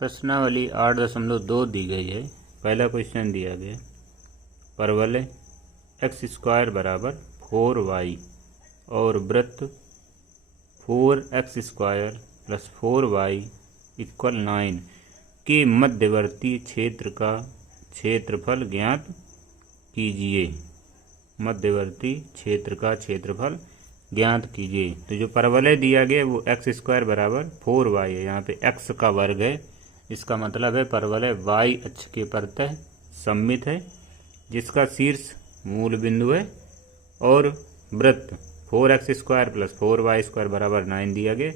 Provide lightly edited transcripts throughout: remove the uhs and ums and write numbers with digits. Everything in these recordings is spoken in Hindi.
प्रश्नावली 8.2 दी गई है। पहला क्वेश्चन दिया गया परवलय x² बराबर 4y और वृत्त 4x² प्लस 4y इक्वल 9 के मध्यवर्ती क्षेत्र का क्षेत्रफल ज्ञात कीजिए। मध्यवर्ती क्षेत्र का क्षेत्रफल ज्ञात कीजिए। तो जो परवलय दिया गया वो x² बराबर 4y है। यहाँ पे x का वर्ग है, इसका मतलब है परवलय y अक्ष के प्रतः सममित है, जिसका शीर्ष मूल बिंदु है, और वृत्त 4x² प्लस 4y² बराबर 9 दिया गया।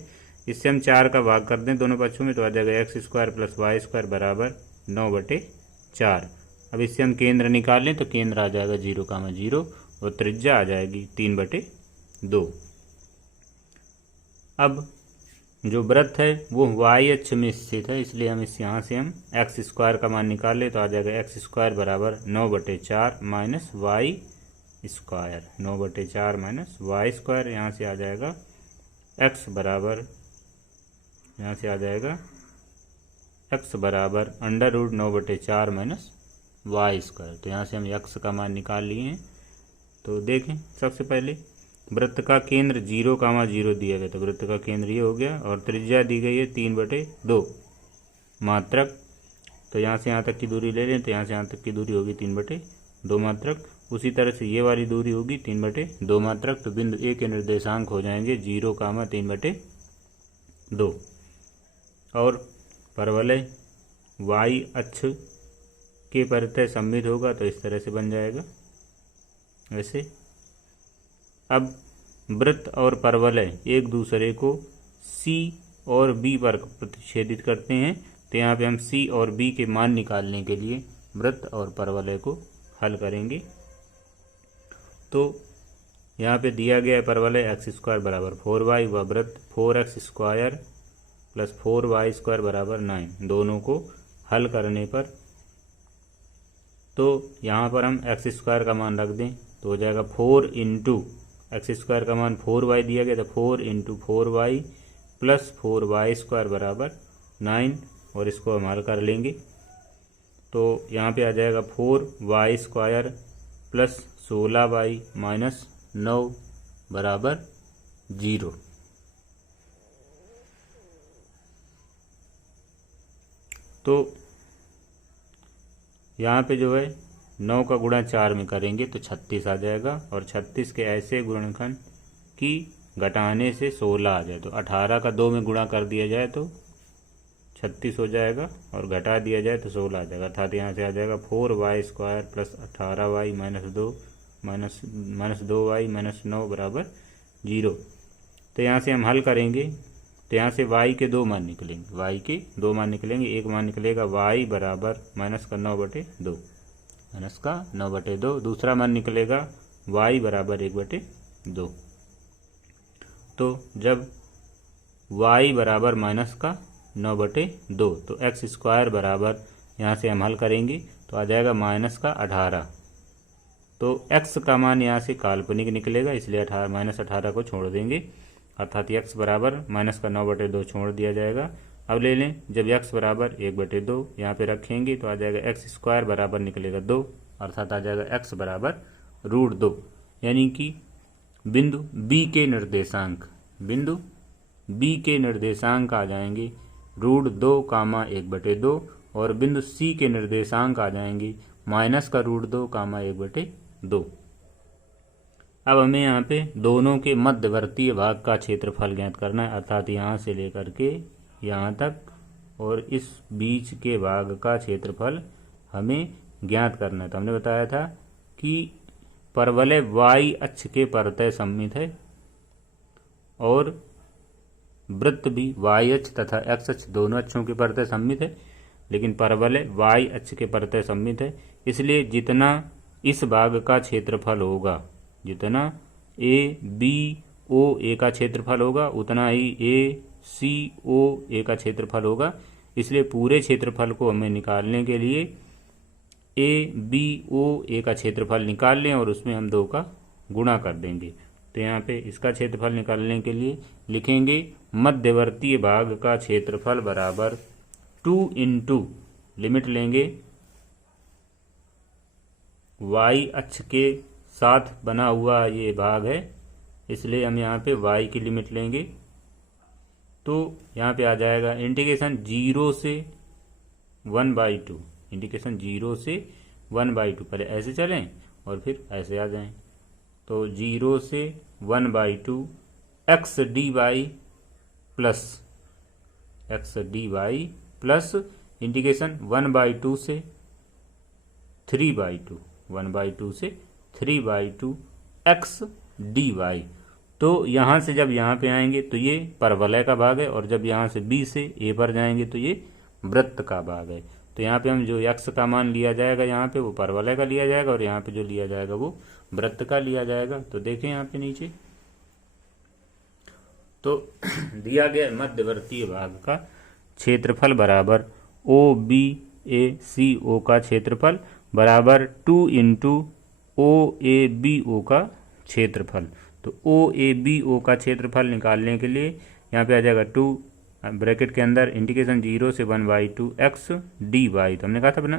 इससे हम 4 का भाग कर दें दोनों पक्षों में तो आ जाएगा x² प्लस y² बराबर 9/4। अब इससे हम केंद्र निकाल लें तो केंद्र आ जाएगा 0,0 और त्रिज्या आ जाएगी 3/2। अब जो वृत्त है वो y अक्ष में स्थित है, इसलिए हम यहाँ से हम x² का मान निकाल ले तो आ जाएगा x² बराबर 9/4 माइनस y²। 9/4 minus y²। यहाँ से आ जाएगा x बराबर, यहाँ से आ जाएगा x बराबर √9/4 माइनस y²। तो यहाँ से हम x का मान निकाल लिए हैं। तो देखें, सबसे पहले वृत्त का केंद्र 0,0 दिया गया, तो वृत्त का केंद्र ये हो गया, और त्रिज्या दी गई है 3/2 मात्रक। तो यहाँ से यहाँ तक की दूरी ले लें तो यहाँ से यहाँ तक की दूरी होगी 3/2 मात्रक। उसी तरह से ये वाली दूरी होगी 3/2 मात्रक। तो बिंदु ए के निर्देशांक हो जाएंगे 0,3/2 और परवलय y अक्ष के प्रतः सममित होगा, तो इस तरह से बन जाएगा ऐसे। अब वृत्त और परवलय एक दूसरे को C और B पर प्रतिच्छेदित करते हैं, तो यहाँ पे हम C और B के मान निकालने के लिए वृत्त और परवलय को हल करेंगे। तो यहाँ पे दिया गया है परवलय x² बराबर 4y व वृत्त 4x² प्लस 4y² बराबर 9। दोनों को हल करने पर तो यहाँ पर हम x² का मान रख दें तो हो जाएगा 4 इंटू x² का मान 4y दिया गया, तो 4 इंटू 4y प्लस 4y² बराबर 9, और इसको हम हल कर लेंगे तो यहाँ पे आ जाएगा 4y² प्लस 16y माइनस 9 बराबर 0। तो यहाँ पे जो है 9 का गुणा 4 में करेंगे तो 36 आ जाएगा, और 36 के ऐसे गुणनखंड की घटाने से 16 आ जाए तो 18 का 2 में गुणा कर दिया जाए तो 36 हो जाएगा, और घटा दिया जाए तो 16 आ जाएगा। अर्थात यहाँ से आ जाएगा 4y² plus 18y minus 2y minus 9 बराबर 0। तो यहाँ से हम हल करेंगे तो यहाँ से y के 2 मान निकलेंगे, y के 2 मान निकलेंगे। एक मान निकलेगा y बराबर माइनस का 9/2, माइनस का 9/2। दूसरा मान निकलेगा y बराबर 1/2। तो जब y बराबर माइनस का 9/2 तो x² बराबर, यहाँ से हम हल करेंगे तो आ जाएगा माइनस का 18। तो x का मान यहाँ से काल्पनिक निकलेगा, इसलिए माइनस 18 को छोड़ देंगे, अर्थात x बराबर माइनस का 9/2 छोड़ दिया जाएगा। अब ले लें, जब x बराबर 1/2 यहाँ पे रखेंगे तो आ जाएगा x² बराबर निकलेगा 2, अर्थात आ जाएगा x बराबर √2। यानी कि बिंदु B के निर्देशांक आ जाएंगे √2, 1/2, और बिंदु C के निर्देशांक आ जाएंगे माइनस का √2, 1/2। अब हमें यहाँ पे दोनों के मध्यवर्तीय भाग का क्षेत्रफल ज्ञात करना है, अर्थात यहाँ से लेकर के यहाँ तक और इस बीच के भाग का क्षेत्रफल हमें ज्ञात करना है। तो हमने बताया था कि परवलय y अक्ष के प्रतः सममित है और वृत्त भी y अक्ष तथा x अक्ष दोनों अक्षों के प्रतः सममित है, लेकिन परवलय y अक्ष के प्रतः सममित है। इसलिए जितना इस भाग का क्षेत्रफल होगा, जितना ABOA का क्षेत्रफल होगा, उतना ही ACOA का क्षेत्रफल होगा। इसलिए पूरे क्षेत्रफल को हमें निकालने के लिए ABOA का क्षेत्रफल निकाल लें और उसमें हम 2 का गुणा कर देंगे। तो यहाँ पे इसका क्षेत्रफल निकालने के लिए लिखेंगे मध्यवर्तीय भाग का क्षेत्रफल बराबर टू इंटू लिमिट लेंगे y अक्ष के साथ बना हुआ ये भाग है, इसलिए हम यहाँ पे y की लिमिट लेंगे। तो यहाँ पे आ जाएगा इंटीग्रेशन 0 से 1/2, इंटीग्रेशन 0 से 1/2। पहले ऐसे चलें और फिर ऐसे आ जाएं। तो 0 से 1/2 x d y plus integration 1/2 से 3/2, 1/2 से 3/2 एक्स डी वाई। तो यहाँ से जब यहाँ पे आएंगे तो ये परवलय का भाग है, और जब यहाँ से बी से ए पर जाएंगे तो ये वृत्त का भाग है। तो यहाँ पे हम जो एक्स का मान लिया जाएगा यहाँ पे वो परवलय का लिया जाएगा, और यहाँ पे जो लिया जाएगा वो वृत्त का लिया जाएगा। तो देखें यहाँ पे नीचे तो दिया गया मध्यवर्तीय भाग का क्षेत्रफल बराबर ओ बी ए सी ओ का क्षेत्रफल बराबर 2 into O A B O का क्षेत्रफल। तो ओ ए बी ओ का क्षेत्रफल निकालने के लिए यहाँ पे आ जाएगा 2 ब्रैकेट के अंदर इंटीग्रेशन 0 से 1/2 एक्स डी वाई। तो हमने कहा था ना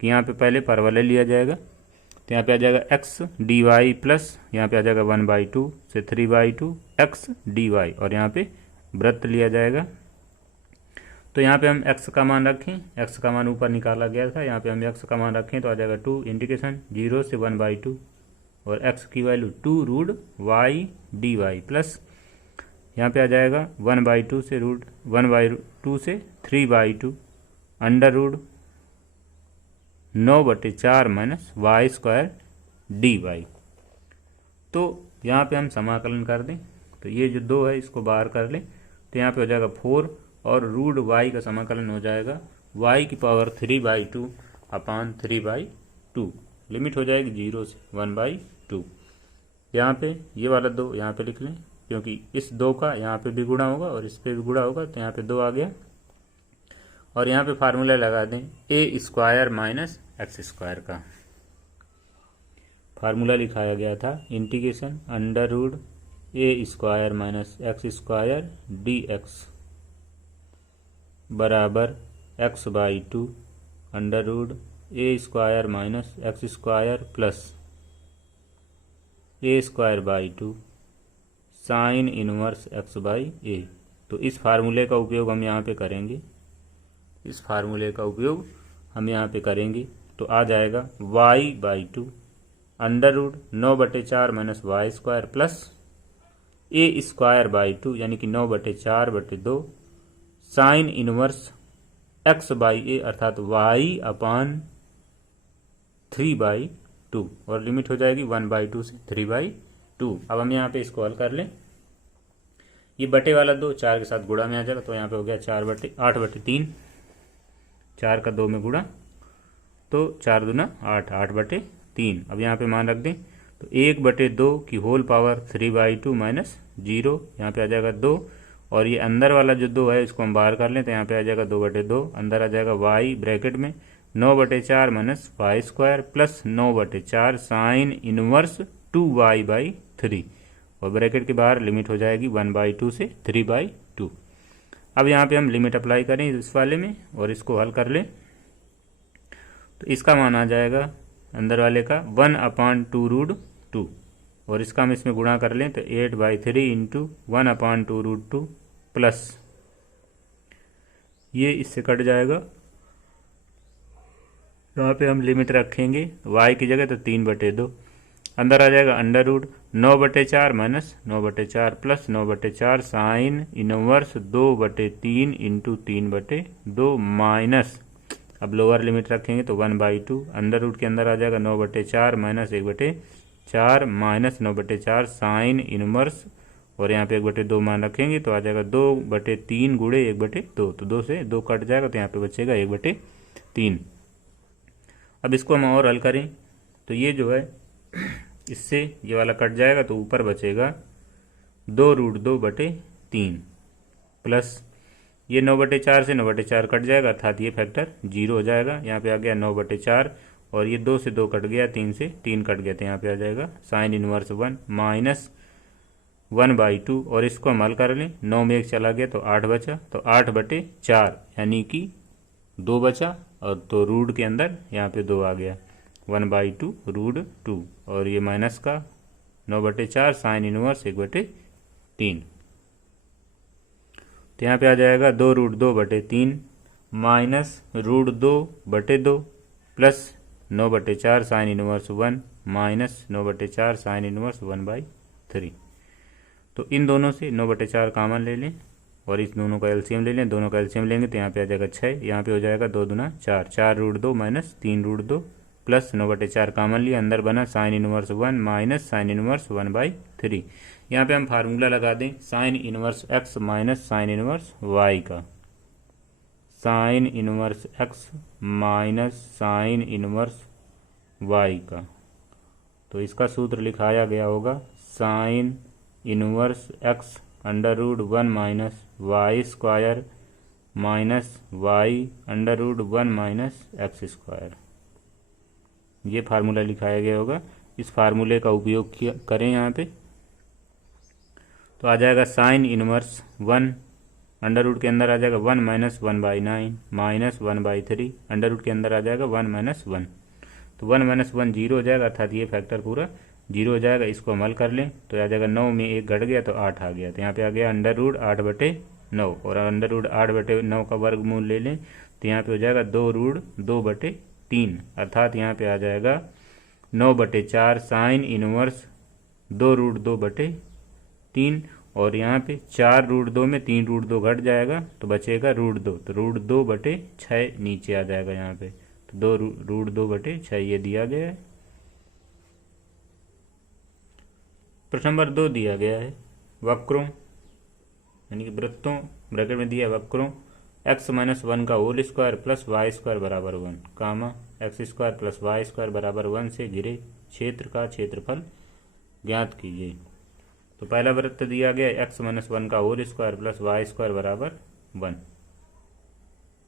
कि यहाँ पे पहले परवलय लिया जाएगा, तो यहाँ पे आ जाएगा एक्स डी वाई प्लस यहाँ पे आ जाएगा 1/2 से 3/2 एक्स डी वाई, और यहाँ पे वृत्त लिया जाएगा। तो यहाँ पे हम x का मान रखें, x का मान ऊपर निकाला गया था, यहाँ पे हम x का मान रखें तो आ जाएगा 2 इंटीग्रेशन 0 से 1/2 और x की value 2 root y d y plus यहाँ पे आ जाएगा 1/2 से रूट 1/2 से 3/2 under root 9/4 minus y square d y. तो यहाँ पे हम समाकलन कर दें तो ये जो 2 है इसको बाहर कर लें, तो यहाँ पे हो जाएगा 4 और रूट y का समाकलन हो जाएगा y की पावर 3/2 अपान 3/2। लिमिट हो जाएगी 0 से 1/2। यहाँ पे ये वाला 2 यहाँ पे लिख लें, क्योंकि इस 2 का यहाँ पे भी गुणा होगा और इस पे भी गुणा होगा, तो यहाँ पे 2 आ गया। और यहाँ पे फार्मूला लगा दें a square minus x square का। फार्मूला लिखाया गया था integration under root a square minus x square d x बराबर x/2 under root a square minus x square plus a square by 2 sine inverse x/a। तो इस फार्मूले का उपयोग हम यहाँ पे करेंगे, इस फार्मूले का उपयोग हम यहाँ पे करेंगे। तो आ जाएगा y/2 under root 9/4 minus y square plus a square by 2 यानी कि 9/4/2 साइन इनवर्स x/a अर्थात y अपान 3/2 और लिमिट हो जाएगी 1/2 से 3/2। अब हम यहाँ पे इसको हल कर लें। ये बटे वाला 2 4 के साथ गुणा में आ जाएगा, तो यहाँ पे हो गया 8/3, 4 का 2 में गुणा तो 4 दूना 8, 8/3। अब यहाँ पे मान रख दें तो 1/2 की होल पावर 3/2 माइनस 0, यहाँ पे आ जाएगा 2, और ये अंदर वाला जो 2 है इसको हम बाहर कर लें तो यहाँ पे आ जाएगा 2/2, अंदर आ जाएगा y ब्रैकेट में 9/4 minus y square plus 9/4 sine inverse 2y/3 और ब्रैकेट के बाहर लिमिट हो जाएगी 1/2 से 3/2। अब यहाँ पे हम लिमिट अप्लाई करें इस वाले में और इसको हल कर लें तो इसका मान आ जाएगा अंदर वाले का 1/2√2 और इसका हम इसमें गुणा कर लें तो 8/3 इंटू 1/2√2 प्लस ये इससे कट जाएगा। यहाँ पे हम लिमिट रखेंगे y की जगह तो 3/2, अंदर आ जाएगा under root 9/4 minus 9/4 plus 9/4 sine inverse 2/3 into 3/2 minus, अब लोअर लिमिट रखेंगे तो 1/2, अंडर रूट के अंदर आ जाएगा 9/4 माइनस 1/4 माइनस 9/4 साइन इनवर्स और यहाँ पे 1/2 मान रखेंगे तो आ जाएगा 2/3 गुणे 1/2, तो 2 से 2 कट जाएगा तो यहाँ पे बचेगा 1/3। अब इसको हम और हल करें तो ये जो है इससे ये वाला कट जाएगा तो ऊपर बचेगा 2√2/3 प्लस ये 9/4 से 9/4 कट जाएगा अर्थात ये फैक्टर 0 हो जाएगा। यहाँ पे आ गया 9/4 और ये 2 से 2 कट गया, 3 से 3 कट गया तो यहाँ पे आ जाएगा साइन इनवर्स 1 माइनस 1/2 और इसको हम हल कर लें 9 में 1 चला गया तो 8 बचा, तो 8/4 यानी कि 2 बचा, और तो रूट के अंदर यहाँ पे 2 आ गया, 1/2 रूट 2, और ये माइनस का 9/4 साइन इनवर्स 1/3। तो यहाँ पे आ जाएगा 2√2/3 minus √2/2 plus 9/4 sine inverse 1 minus 9/4 sine inverse 1/3। तो इन दोनों से 9/4 कॉमन ले लें और इस दोनों का एलसीएम ले लें। दोनों का एलसीएम लेंगे तो यहाँ पे आ जाएगा 6, यहाँ पे हो जाएगा 2 दूना 4, 4√2 माइनस 3√2 प्लस 9/4 कॉमन लिया, अंदर बना sine inverse 1 minus sine inverse 1/3। यहाँ पे हम फार्मूला लगा दें sine inverse x minus sine inverse y का, sine inverse x minus sine inverse y का। तो इसका सूत्र लिखाया गया होगा sine inverse x √1 minus y square minus y √1 minus x square. ये फार्मूला लिखाया गया होगा। इस फार्मूले का उपयोग करें यहाँ पे, तो आ जाएगा साइन इनवर्स 1 अंडर रूट के अंदर आ जाएगा 1 माइनस 1/9 माइनस 1/3, अंडर रूट के अंदर आ जाएगा 1 माइनस 1, तो 1 माइनस 1 जीरो हो जाएगा, अर्थात ये फैक्टर पूरा जीरो हो जाएगा। इसको हम हल कर लें तो आ जाएगा 9 में 1 घट गया तो 8 आ गया, तो यहाँ पे आ गया अंडर रूट 8/9, और अंडर रूट 8/9 का वर्गमूल ले लें तो यहाँ पे हो जाएगा 2√2/3, अर्थात यहाँ पे आ जाएगा 9/4 साइन इनवर्स 2√2/3, और यहाँ पे 4√2 में 3√2 घट जाएगा तो बचेगा √2, तो √2/6 नीचे आ जाएगा यहाँ पे, तो 2√2/6 ये दिया गया है। प्रश्न नंबर 2 दिया गया है वक्रों यानी कि वृत्तों ब्रैकेट में दिया वक्रों x माइनस 1 का whole square plus y square बराबर 1 comma x square plus y square बराबर 1 से घिरे क्षेत्र का क्षेत्रफल ज्ञात कीजिए। तो पहला वृत्त दिया गया x माइनस 1 का whole square plus y square बराबर 1,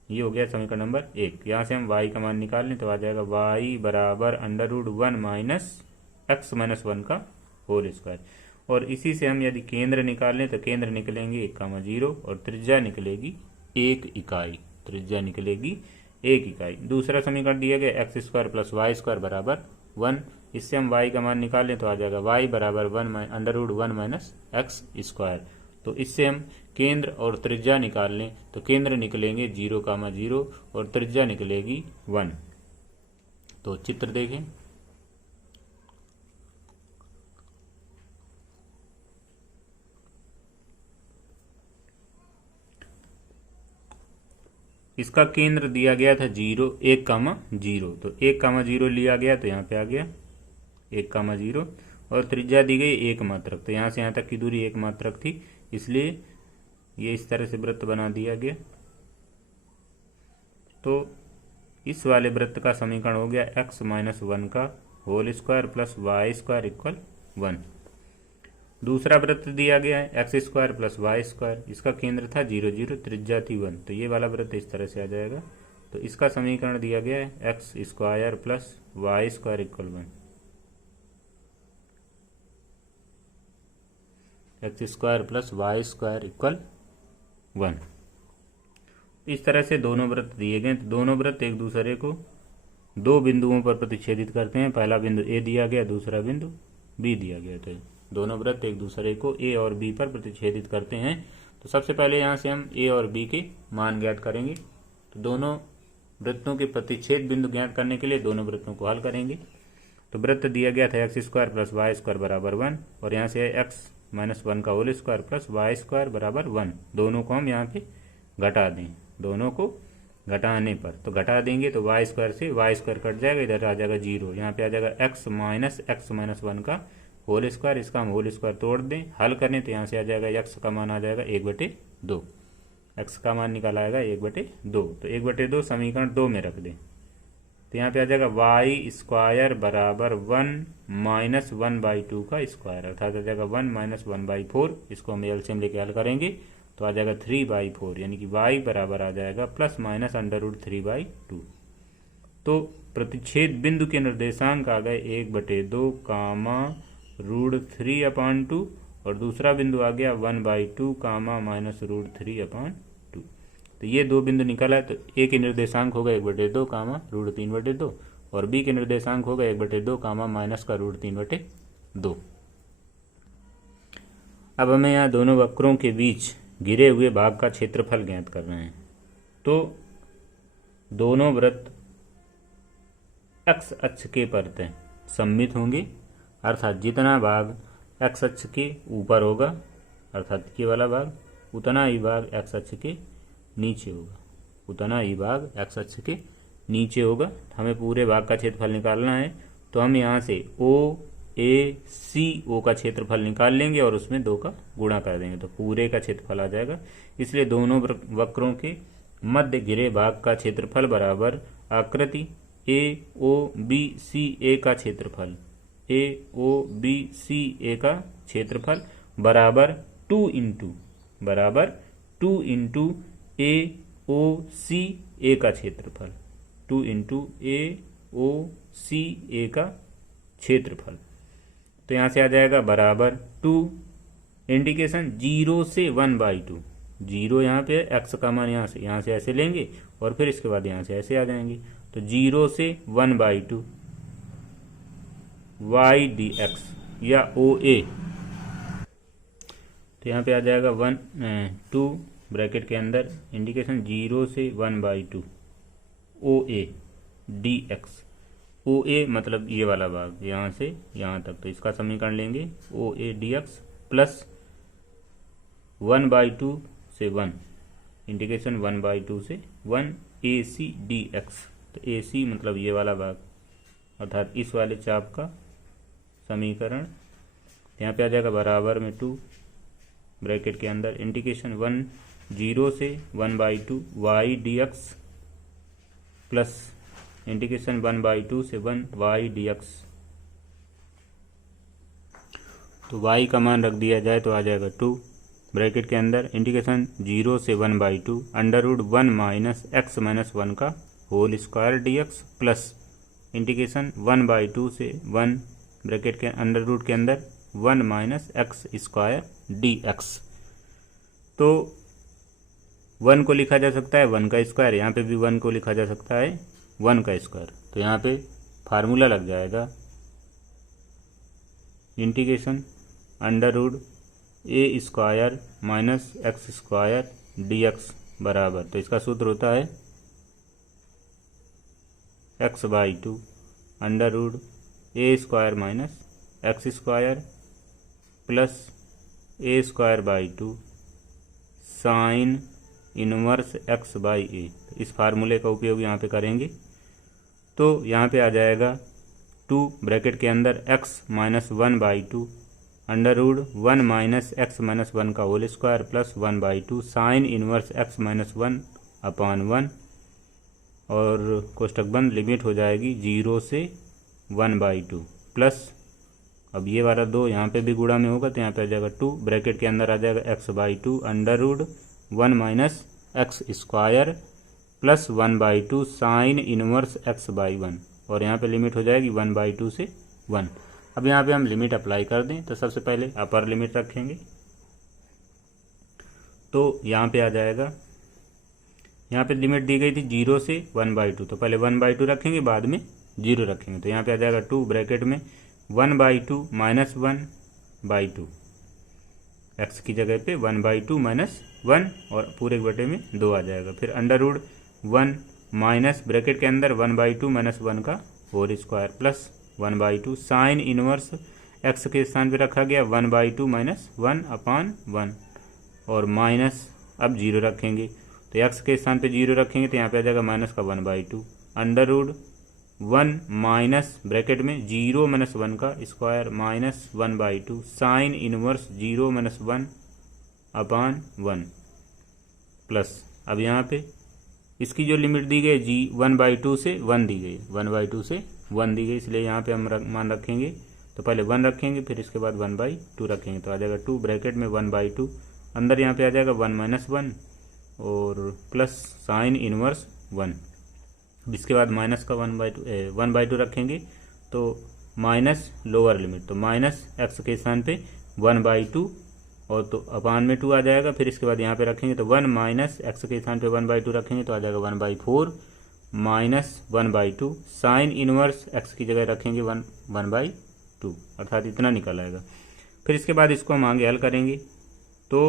ये हो गया समीकरण नंबर 1। यहाँ से हम y का मान निकाल लें तो आ जाएगा y बराबर √1 माइनस x माइनस 1 का होल स्क्वायर, और इसी से हम यदि केंद्र निकाल लें तो केंद्र निकलेंगे 1,0 और त्रिज्या निकलेगी 1 इकाई, त्रिज्या निकलेगी 1 इकाई। दूसरा समीकरण दिया गया x square plus y square बराबर 1, इससे हम y का मान निकाल लें तो आ जाएगा y बराबर √1 माइनस एक्स स्क्वायर। तो इससे हम केंद्र और त्रिज्या निकाल लें तो केंद्र निकलेंगे 0,0 और त्रिज्या निकलेगी 1। तो चित्र देखें, इसका केंद्र दिया गया था 1,0, तो 1,0 लिया गया तो यहाँ पे आ गया 1,0, और त्रिज्या दी गई 1 मात्रक, तो यहाँ से यहाँ तक की दूरी 1 मात्रक थी, इसलिए ये इस तरह से वृत्त बना दिया गया। तो इस वाले वृत्त का समीकरण हो गया x माइनस 1 का whole square plus y square equal 1। दूसरा वृत्त दिया गया है x square plus y square, इसका केंद्र था 0,0, त्रिज्या थी 1, तो ये वाला वृत्त इस तरह से आ जाएगा। तो इसका समीकरण दिया गया है x square plus y square equal 1, x square plus y square equal 1। इस तरह से दोनों वृत्त दिए गए, तो दोनों वृत्त एक दूसरे को 2 बिंदुओं पर प्रतिच्छेदित करते हैं। पहला बिंदु ए दिया गया, दूसरा बिंदु बी दिया गया, तो दोनों वृत्त एक दूसरे को ए और बी पर प्रतिच्छेदित करते हैं। तो सबसे पहले यहाँ से हम ए और बी के मान ज्ञात करेंगे। तो दोनों वृत्तों के प्रतिच्छेद बिंदु ज्ञात करने के लिए दोनों वृत्तों को हल करेंगे। तो वृत्त दिया गया था x square plus y square बराबर 1, और यहाँ से एक्स माइनस 1 का whole square plus y square बराबर 1, दोनों को हम यहाँ पे घटा दें, दोनों को घटाने पर तो घटा देंगे तो वाई स्क्वायर से वाई स्क्वायर कट जाएगा, इधर आ जाएगा 0, यहाँ पे आ जाएगा एक्स माइनस 1 का होल स्क्वायर, इसका हम होल स्क्वायर तोड़ दें, हल करें तो यहाँ से आ जाएगा एक्स का मान आ जाएगा 1/2, एक्स का मान निकाला आएगा 1/2, तो 1/2 समीकरण 2 में रख दें तो यहाँ पे आ जाएगा वाई स्क्वायर बराबर 1 माइनस 1/2 का स्क्वायर, अर्थात आ जाएगा 1 माइनस 1/4, इसको हम एलसीएम लेके हल करेंगे तो आ जाएगा 3/4, यानी कि y बराबर आ जाएगा प्लस माइनस √3/2। तो प्रतिच्छेद बिंदु के निर्देशांक आ गए 1/2 कामा √3/2, और दूसरा बिंदु आ गया 1/2 कामा माइनस √3/2। तो ये दो बिंदु निकाला है, तो ए के निर्देशांक होगा 1/2 कामा √3/2 और बी के निर्देशांक होगा 1/2 कामा माइनस का √3/2। अब हमें यहाँ दोनों वक्रों के बीच घिरे हुए भाग का क्षेत्रफल ज्ञात करना है। तो दोनों वृत्त एक्स अक्ष के परतः सममित होंगे, अर्थात जितना भाग एक्स अक्ष के ऊपर होगा अर्थात ये वाला भाग, उतना ही भाग एक्स अक्ष के नीचे होगा, उतना ही भाग एक्स अक्ष के नीचे होगा। हमें पूरे भाग का क्षेत्रफल निकालना है, तो हम यहाँ से ओ ए सी ओ का क्षेत्रफल निकाल लेंगे और उसमें 2 का गुणा कर देंगे, तो पूरे का क्षेत्रफल आ जाएगा। इसलिए दोनों वक्रों के मध्य घिरे भाग का क्षेत्रफल बराबर आकृति ए ओ बी सी ए का क्षेत्रफल, ए ओ बी सी ए का क्षेत्रफल बराबर 2 इंटू ए ओ सी ए का क्षेत्रफल, 2 इंटू ए ओ सी ए का क्षेत्रफल। तो यहाँ से आ जाएगा बराबर 2 इंडिकेशन 0 से 1/2, 0 यहाँ पे एक्स का मान यहाँ से ऐसे लेंगे और फिर इसके बाद यहाँ से ऐसे आ जाएंगे, तो 0 से 1/2 वाई डी एक्स या ओ ए। तो यहाँ पे आ जाएगा 2 ब्रैकेट के अंदर इंडिकेशन 0 से 1/2 ओ ए डी एक्स। ओ ए मतलब ये वाला भाग यहाँ से यहाँ तक, तो इसका समीकरण लेंगे ओ ए डी एक्स प्लस 1/2 से 1 इंडिकेशन 1/2 से 1 ए सी डी एक्स। तो ए सी मतलब ये वाला भाग अर्थात इस वाले चाप का समीकरण। यहाँ पे आ जाएगा बराबर में 2 ब्रैकेट के अंदर इंडिकेशन 0 से 1/2 y d x plus indication 1/2 से 1 वाई डी एक्स। तो y का मान रख दिया जाए तो आ जाएगा 2 ब्रैकेट के अंदर इंडिकेशन 0 से 1/2 √1 माइनस एक्स माइनस 1 का whole square d x plus indication 1/2 से 1 ब्रैकेट के अंडर रूट के अंदर 1 minus x square d x. तो 1 को लिखा जा सकता है 1 का स्क्वायर, यहाँ पे भी 1 को लिखा जा सकता है 1 का स्क्वायर। तो यहाँ पे फार्मूला लग जाएगा integration √a² minus x square d x बराबर, तो इसका सूत्र होता है x/2 √a² minus x square plus a²/2 sign inverse x/a। इस फार्मूले का उपयोग यहाँ पे करेंगे, तो यहाँ पे आ जाएगा 2 ब्रैकेट के अंदर x minus 1/2 √1 minus x minus 1 का whole square plus 1/2 sine inverse x minus 1/1 और कोष्टक बंद, लिमिट हो जाएगी 0 से 1/2 प्लस अब ये वाला 2 यहाँ पे भी गुणा में होगा, तो यहाँ पे आ जाएगा 2 ब्रैकेट के अंदर आ जाएगा x/2 √1 minus x square plus 1/2 sine inverse x/1 और यहाँ पे लिमिट हो जाएगी 1/2 से 1। अब यहाँ पे हम लिमिट अप्लाई कर दें, तो सबसे पहले अपर लिमिट रखेंगे, तो यहाँ पे आ जाएगा, यहाँ पे लिमिट दी गई थी 0 से 1/2, तो पहले 1/2 रखेंगे बाद में 0 रखेंगे, तो यहाँ पे आ जाएगा 2 ब्रैकेट में 1/2 माइनस 1/2 एक्स की जगह पे 1/2 माइनस 1 और पूरे बटे में 2 आ जाएगा, फिर √1 माइनस ब्रैकेट के अंदर 1/2 माइनस 1 का whole square plus 1/2 sine inverse x के स्थान पे रखा गया 1/2 माइनस 1/1 और माइनस अब 0 रखेंगे, तो एक्स के स्थान पे 0 रखेंगे तो यहाँ पे आ जाएगा माइनस का 1/2 √1 माइनस ब्रैकेट में 0 माइनस 1 का square minus 1/2 sine inverse 0 minus 1/1 plus अब यहाँ पे इसकी जो लिमिट दी गई जी 1/2 से 1 दी गई, 1/2 से 1 दी गई, इसलिए यहाँ पे हम मान रखेंगे, तो पहले 1 रखेंगे फिर इसके बाद 1/2 रखेंगे, तो आ जाएगा 2 ब्रैकेट में 1/2 अंदर यहाँ पे आ जाएगा 1 माइनस 1 और प्लस साइन इनवर्स 1, इसके बाद माइनस का 1/2 रखेंगे तो माइनस लोअर लिमिट, तो माइनस एक्स के स्थान पे 1/2 और तो अपान में 2 आ जाएगा। फिर इसके बाद यहाँ पे रखेंगे तो 1 माइनस एक्स के स्थान पे 1/2 रखेंगे तो आ जाएगा 1/4 माइनस 1/2 साइन इनवर्स एक्स की जगह रखेंगे 1/2 अर्थात इतना निकल आएगा। फिर इसके बाद इसको हम आगे हल करेंगे तो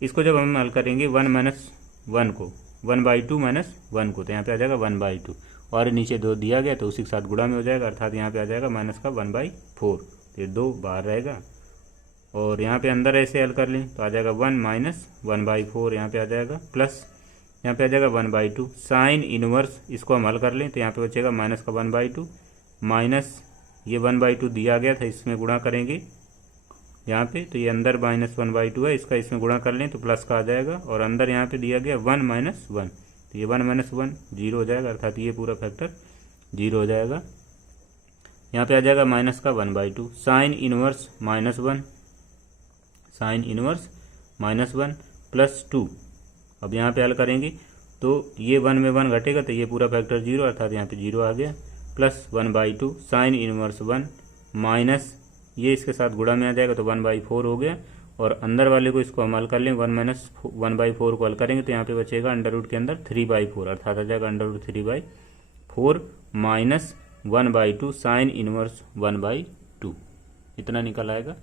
इसको जब हम हल करेंगे 1 माइनस 1 को 1/2 माइनस 1 को तो यहाँ पे आ जाएगा 1/2 और नीचे 2 दिया गया तो उसी के साथ गुणा में हो जाएगा अर्थात यहाँ पे आ जाएगा माइनस का 1/4 तो ये 2 बाहर रहेगा और यहाँ पे अंदर ऐसे हल कर लें तो आ जाएगा 1 माइनस 1/4 यहाँ पे आ जाएगा प्लस यहाँ पे आ जाएगा 1/2 साइन इनवर्स इसको हम हल कर लें तो यहाँ पे बचेगा माइनस का 1/2 माइनस ये 1/2 दिया गया था इसमें गुणा करेंगे यहाँ पे तो ये अंदर माइनस 1/2 है इसका इसमें गुणा कर लें तो प्लस का आ जाएगा और अंदर यहाँ पे दिया गया 1 माइनस 1 तो ये 1 माइनस 1 जीरो हो जाएगा अर्थात ये पूरा फैक्टर जीरो हो जाएगा। यहाँ पे आ जाएगा माइनस का 1/2 sine inverse -1 sign inverse -1 plus 2 अब यहाँ पे हल करेंगे तो ये 1 में 1 घटेगा तो ये पूरा फैक्टर जीरो अर्थात यहाँ पे जीरो आ गया प्लस 1/2 साइन इनवर्स 1 माइनस ये इसके साथ गुणा में आ जाएगा तो 1/4 हो गया और अंदर वाले को इसको हम हल कर लें 1 माइनस 1/4 को हल करेंगे तो यहाँ पे बचेगा अंडर रूट के अंदर 3/4 अर्थात आ जाएगा under root 3/4 minus 1/2 sine inverse 1/2 इतना निकल आएगा।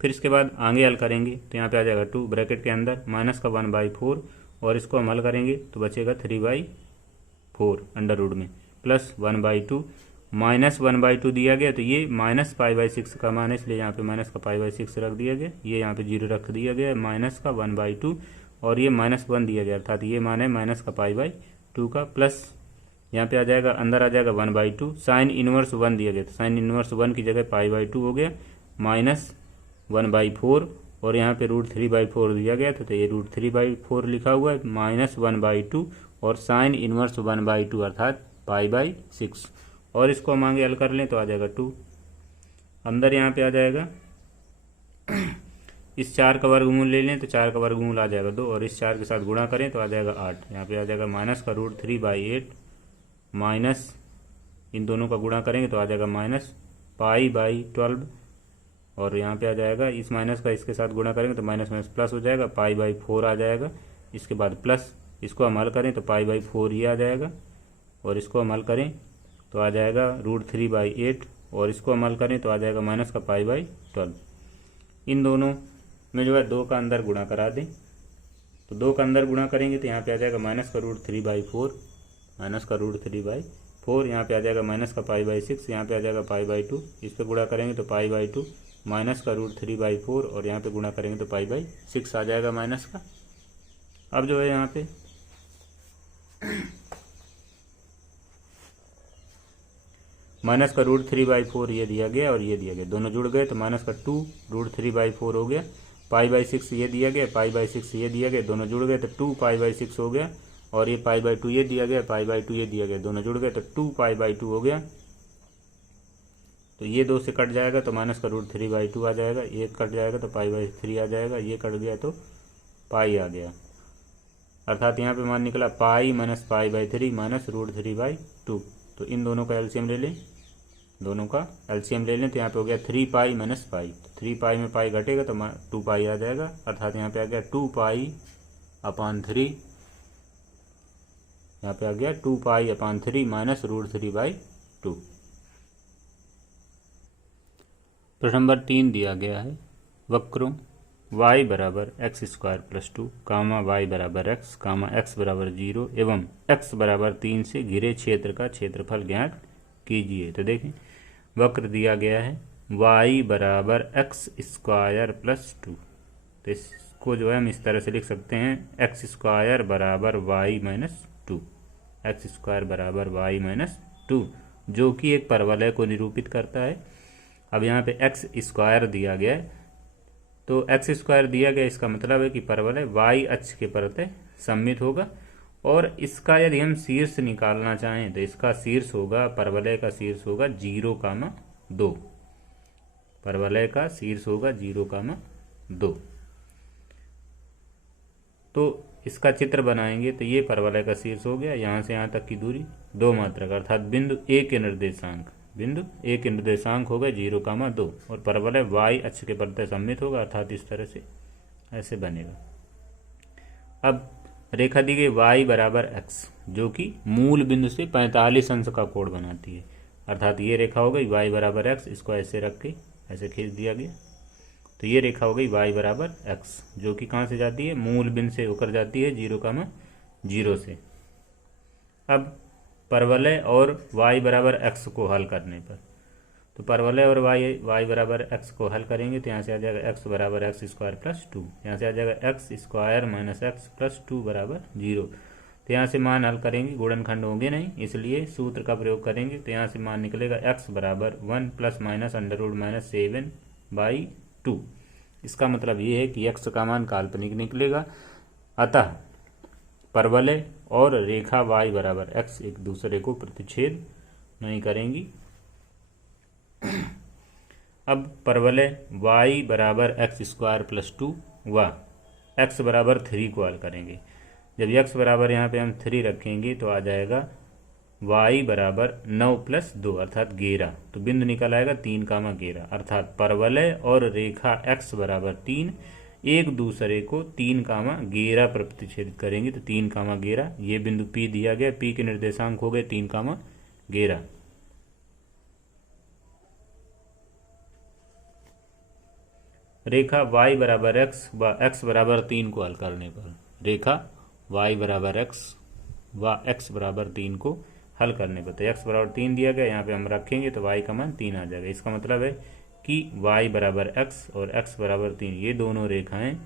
फिर इसके बाद आगे हल करेंगे तो यहाँ पे आ जाएगा 2 ब्रैकेट के अंदर माइनस का 1/4 और इसको हम हल करेंगे तो बचेगा 3/4 अंडर रूट में प्लस 1/2 माइनस 1/2 दिया गया तो ये माइनस π/6 का मान है इसलिए यहाँ पे माइनस का π/6 रख दिया गया ये यहाँ पे जीरो रख दिया गया माइनस का 1/2 और ये -1 दिया गया अर्थात ये मान है माइनस का π/2 का प्लस यहाँ पे आ जाएगा अंदर आ जाएगा 1/2 साइन इनवर्स 1 दिया गया तो साइन इनवर्स 1 की जगह π/2 हो गया माइनस 1/4 और यहाँ पे √3/4 दिया गया था तो ये √3/4 लिखा हुआ है माइनस 1/2 और साइन इनवर्स 1/2 अर्थात π/6 और इसको हम आगे हल कर लें तो आ जाएगा 2 अंदर यहाँ पे आ जाएगा इस 4 का वर्गमूल ले लें तो 4 का वर्गमूल आ जाएगा 2 और इस 4 के साथ गुणा करें तो आ जाएगा 8 यहाँ पे आ जाएगा माइनस का √3/8 माइनस इन दोनों का गुणा करेंगे तो आ जाएगा माइनस π/12 और यहाँ पे आ जाएगा इस माइनस का इसके साथ गुणा करेंगे तो माइनस माइनस प्लस हो जाएगा π/4 आ जाएगा इसके बाद प्लस इसको हम हल करें तो π/4 ये आ जाएगा और इसको हम हल करें तो आ जाएगा √3/8 और इसको हम हल करें तो आ जाएगा माइनस का π/12 इन दोनों में जो है 2 का अंदर गुणा करा दें तो 2 का अंदर गुणा करेंगे तो यहाँ पे आ जाएगा माइनस का √3/4 माइनस का √3/4 यहाँ पे आ जाएगा माइनस का π/6 यहाँ पे आ जाएगा π/2 इस पे गुणा करेंगे तो π/2 माइनस का √3/4 और यहाँ पे गुणा करेंगे तो π/6 आ जाएगा माइनस का। अब जो है यहाँ पे माइनस का √3/4 ये दिया गया और ये दिया गया दोनों जुड़ गए तो माइनस का 2 √3/4 हो गया π/6 ये दिया गया π/6 ये दिया गया दोनों जुड़ गए तो 2 π/6 हो गया और ये π/2 ये दिया गया π/2 ये दिया गया दोनों जुड़ गए तो 2 π/2 हो गया तो ये 2 से कट जाएगा तो माइनस का √3/2 आ जाएगा ये कट जाएगा तो π/3 आ जाएगा ये कट गया तो पाई आ गया अर्थात यहाँ पे मान निकला पाई माइनस π/3 माइनस √3/2 तो इन दोनों का एलसीएम ले लें दोनों का एलसीएम ले लें तो यहाँ पे हो गया 3π माइनस पाई 3π में पाई घटेगा तो 2π आ जाएगा अर्थात यहाँ पे आ गया 2π/3 यहाँ पे आ गया 2π/3 माइनस √3/2। प्रश्न नंबर 3 दिया गया है वक्रों y बराबर x² प्लस 2 कामा y बराबर x कामा x बराबर 0 एवं x बराबर 3 से घिरे क्षेत्र का क्षेत्रफल ज्ञात कीजिए। तो देखें वक्र दिया गया है y बराबर x² प्लस 2 तो इसको जो है हम इस तरह से लिख सकते हैं x² बराबर y माइनस 2 x² बराबर y माइनस 2 जो कि एक परवलय को निरूपित करता है। अब यहाँ पे x² दिया गया है तो x² दिया गया इसका मतलब है कि परवलय y अक्ष के प्रति सममित होगा और इसका यदि हम शीर्ष निकालना चाहें तो इसका शीर्ष होगा परवलय का शीर्ष होगा 0,2 परवलय का शीर्ष होगा 0,2 तो इसका चित्र बनाएंगे तो ये परवलय का शीर्ष हो गया यहाँ से यहाँ तक की दूरी 2 मात्रक अर्थात बिंदु A के निर्देशांक बिंदु ए के निर्देशांक हो गए 0,2 और परवलय वाई अक्ष के प्रति सममित होगा, अर्थात इस तरह से ऐसे बनेगा। अब रेखा दी गई y बराबर x जो कि मूल बिंदु से 45 अंश का कोण बनाती है, अर्थात ये रेखा हो गई y बराबर x, इसको ऐसे रख के ऐसे खींच दिया गया। तो ये रेखा हो गई y बराबर x जो कि कहाँ से जाती है, मूल बिंदु से होकर जाती है 0,0 से। अब परवलय और y बराबर x को हल करने पर, तो परवलय और y बराबर x को हल करेंगे तो यहाँ से आ जाएगा x बराबर x स्क्वायर प्लस 2, यहाँ से आ जाएगा x square minus x plus 2 बराबर 0। तो यहाँ से मान हल करेंगे, गुणनखंड होंगे नहीं, इसलिए सूत्र का प्रयोग करेंगे। तो यहाँ से मान निकलेगा x बराबर 1 plus minus under root minus 7/2। इसका मतलब ये है कि x का मान काल्पनिक निकलेगा, अतः परवलय और रेखा y बराबर x एक दूसरे को प्रतिच्छेद नहीं करेंगी। अब परवलय y बराबर एक्स स्क्वायर प्लस 2 व x बराबर 3 को हल करेंगे। जब x बराबर यहाँ पे हम 3 रखेंगे तो आ जाएगा y बराबर 9 प्लस 2 अर्थात 11। तो बिंदु निकल आएगा 3,11, अर्थात परवलय और रेखा x बराबर 3 एक दूसरे को 3,11 पर प्रतिच्छेद करेंगे। तो 3,11 ये बिंदु P दिया गया, P के निर्देशांक हो गए 3,11। रेखा y बराबर x व x बराबर 3 को हल करने पर, रेखा y बराबर x व x बराबर 3 को हल करने पर, तो x बराबर 3 दिया गया, यहाँ पे हम रखेंगे तो y का मान 3 आ जाएगा। इसका मतलब है कि y बराबर x और x बराबर 3 ये दोनों रेखाएं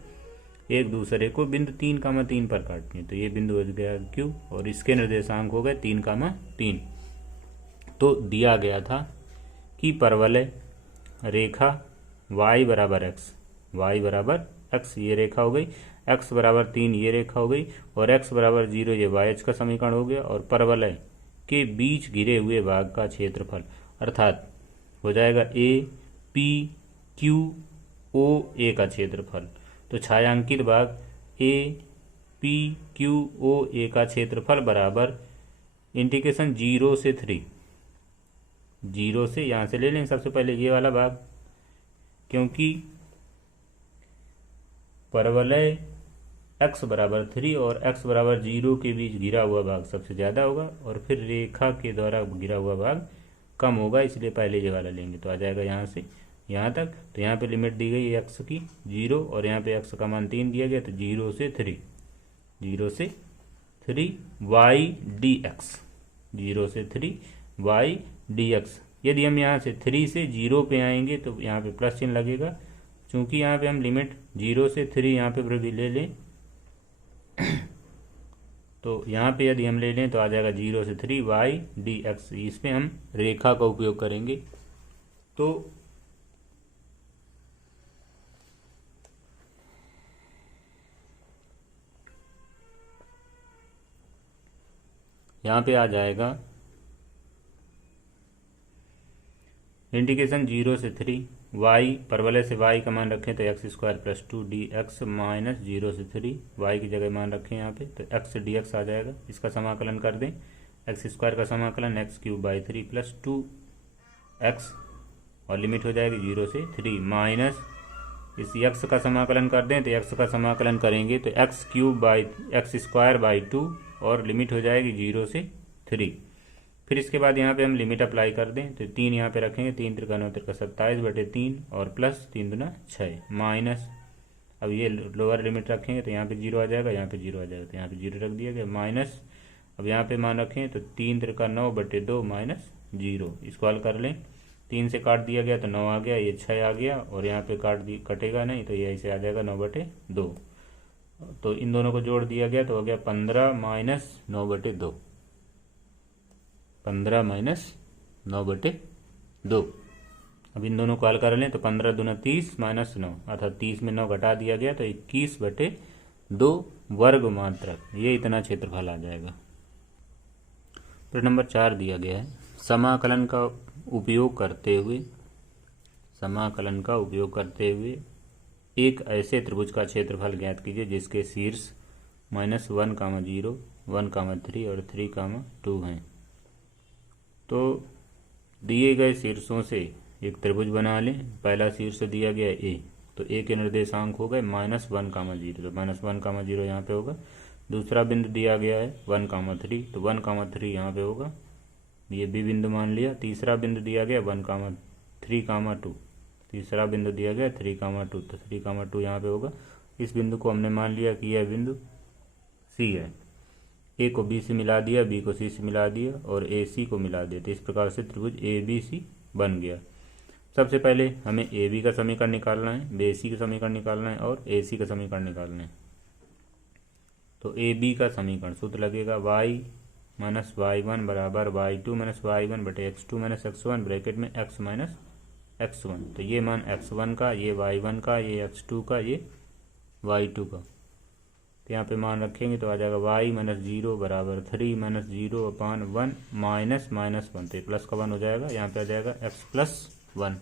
एक दूसरे को बिंदु 3,3 पर काटती हैं। तो ये बिंदु हो गया Q और इसके निर्देशांक हो गए 3,3। तो दिया गया था कि परवलय रेखा y बराबर x ये रेखा हो गई, x बराबर 3 ये रेखा हो गई और x बराबर 0 ये y का समीकरण हो गया, और परवलय के बीच घिरे हुए भाग का क्षेत्रफल अर्थात हो जाएगा a p q o a का क्षेत्रफल। तो छायांकित भाग a p q o a का क्षेत्रफल बराबर इंटीग्रेशन 0 से 3, 0 से यहाँ से ले लें सबसे पहले ये वाला भाग, क्योंकि परवलय x बराबर 3 और x बराबर 0 के बीच घिरा हुआ भाग सबसे ज़्यादा होगा और फिर रेखा के द्वारा घिरा हुआ भाग कम होगा, इसलिए पहले ये वाला लेंगे। तो आ जाएगा यहाँ से यहाँ तक। तो यहाँ पे लिमिट दी गई है x की 0 और यहाँ पे x का मान 3 दिया गया, तो 0 से 3 y dx, 0 से 3 y dx। यदि हम यहाँ से 3 से 0 पे आएंगे तो यहाँ पे प्लस चिन्ह लगेगा, चूँकि यहाँ पे हम लिमिट 0 से 3 यहाँ पे भी ले लें तो यहाँ पे यदि हम ले लें तो आ जाएगा 0 से 3 y dx। इसमें हम रेखा का उपयोग करेंगे। तो यहाँ पे आ जाएगा इंटीग्रेशन 0 से 3 y, परवलय से y का मान रखें तो x square plus 2 dx minus 0 से 3 y की जगह मान रखें यहाँ पे तो x dx आ जाएगा। इसका समाकलन कर दें, एक्स स्क्वायर का समाकलन x³ प्लस 2x और लिमिट हो जाएगी 0 से 3 माइनस इस x का समाकलन कर दें तो x का समाकलन करेंगे तो x² 2 और लिमिट हो जाएगी 0 से 3। फिर इसके बाद यहाँ पे हम लिमिट अप्लाई कर दें तो 3 यहाँ पे रखेंगे, 3 त्रिका 9 त्रिका 27/3 और प्लस 3 दूना 6 माइनस, अब ये लोअर लिमिट रखेंगे तो यहाँ पे 0 आ जाएगा, यहाँ पे 0 आ जाएगा, तो यहाँ पे 0 रख दिया गया माइनस। अब यहाँ पे मान रखें तो 3 त्रिका 9/2 माइनस 0, इसको हल कर लें। 3 से काट दिया गया तो 9 आ गया, ये 6 आ गया और यहाँ पे कटेगा नहीं तो ये ऐसे आ जाएगा 9/2। तो इन दोनों को जोड़ दिया गया तो हो गया 15 माइनस 9/2, 15 माइनस 9/2। अब इन दोनों को हल कर लें तो 15 दूना 30 माइनस 9 अर्थात 30 में 9 घटा दिया गया तो 21/2 वर्ग मात्रक, ये इतना क्षेत्रफल आ जाएगा। प्रश्न नंबर 4 दिया गया है, समाकलन का उपयोग करते हुए एक ऐसे त्रिभुज का क्षेत्रफल ज्ञात कीजिए जिसके शीर्ष -1, 0, 1, 3 और 3, 2 हैं। तो दिए गए शीर्षों से एक त्रिभुज बना लें। पहला शीर्ष दिया गया ए, तो ए के निर्देशांक हो गए -1, 0, तो -1, 0 यहाँ पे होगा। दूसरा बिंदु दिया गया है 1, 3, तो 1, 3 यहाँ पे होगा, ये बी बिंदु मान लिया। तीसरा बिंदु दिया गया 1, 3, 2, तीसरा बिंदु दिया गया 3, 2, तो 3, 2 यहाँ पे होगा। इस बिंदु को हमने मान लिया कि यह बिंदु सी है। ए को बी से मिला दिया, बी को सी से मिला दिया और ए सी को मिला दिया, तो इस प्रकार से त्रिभुज ए बी सी बन गया। सबसे पहले हमें ए बी का समीकरण निकालना है, बी सी का समीकरण निकालना है और ए सी का समीकरण निकालना है। तो ए बी का समीकरण सूत्र लगेगा y - y1 बराबर y2 - y1 बटे x2 - x1 ब्रैकेट में x - x1। तो ये मान x1 का, ये y1 का, ये x2 का, ये y2 का, तो यहाँ पे मान रखेंगे तो आ जाएगा y - 0 बराबर 3 - 0/1 -1, तो प्लस का 1 हो जाएगा, यहाँ पे आ जाएगा x + 1।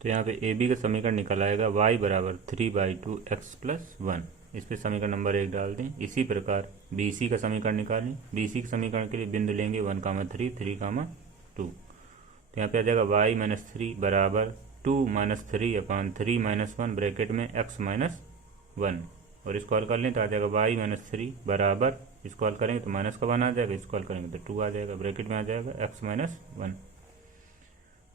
तो यहाँ पे ए बी का समीकरण निकल आएगा y बराबर 3/2 x + 1। इस पे समीकरण नंबर 1 डाल दें। इसी प्रकार बी सी का समीकरण निकालें। बी सी के समीकरण के लिए बिंदु लेंगे 1, 3, 3, 2, तो यहाँ पे आ जाएगा y - 3 बराबर 2 - 3/3 -1 ब्रैकेट में x - 1, और इसको हल कर लें तो आ जाएगा y - 3 बराबर, इसको हल करेंगे तो माइनस का 1 आ जाएगा, इसको हल करेंगे तो 2 आ जाएगा, ब्रैकेट में आ जाएगा x - 1।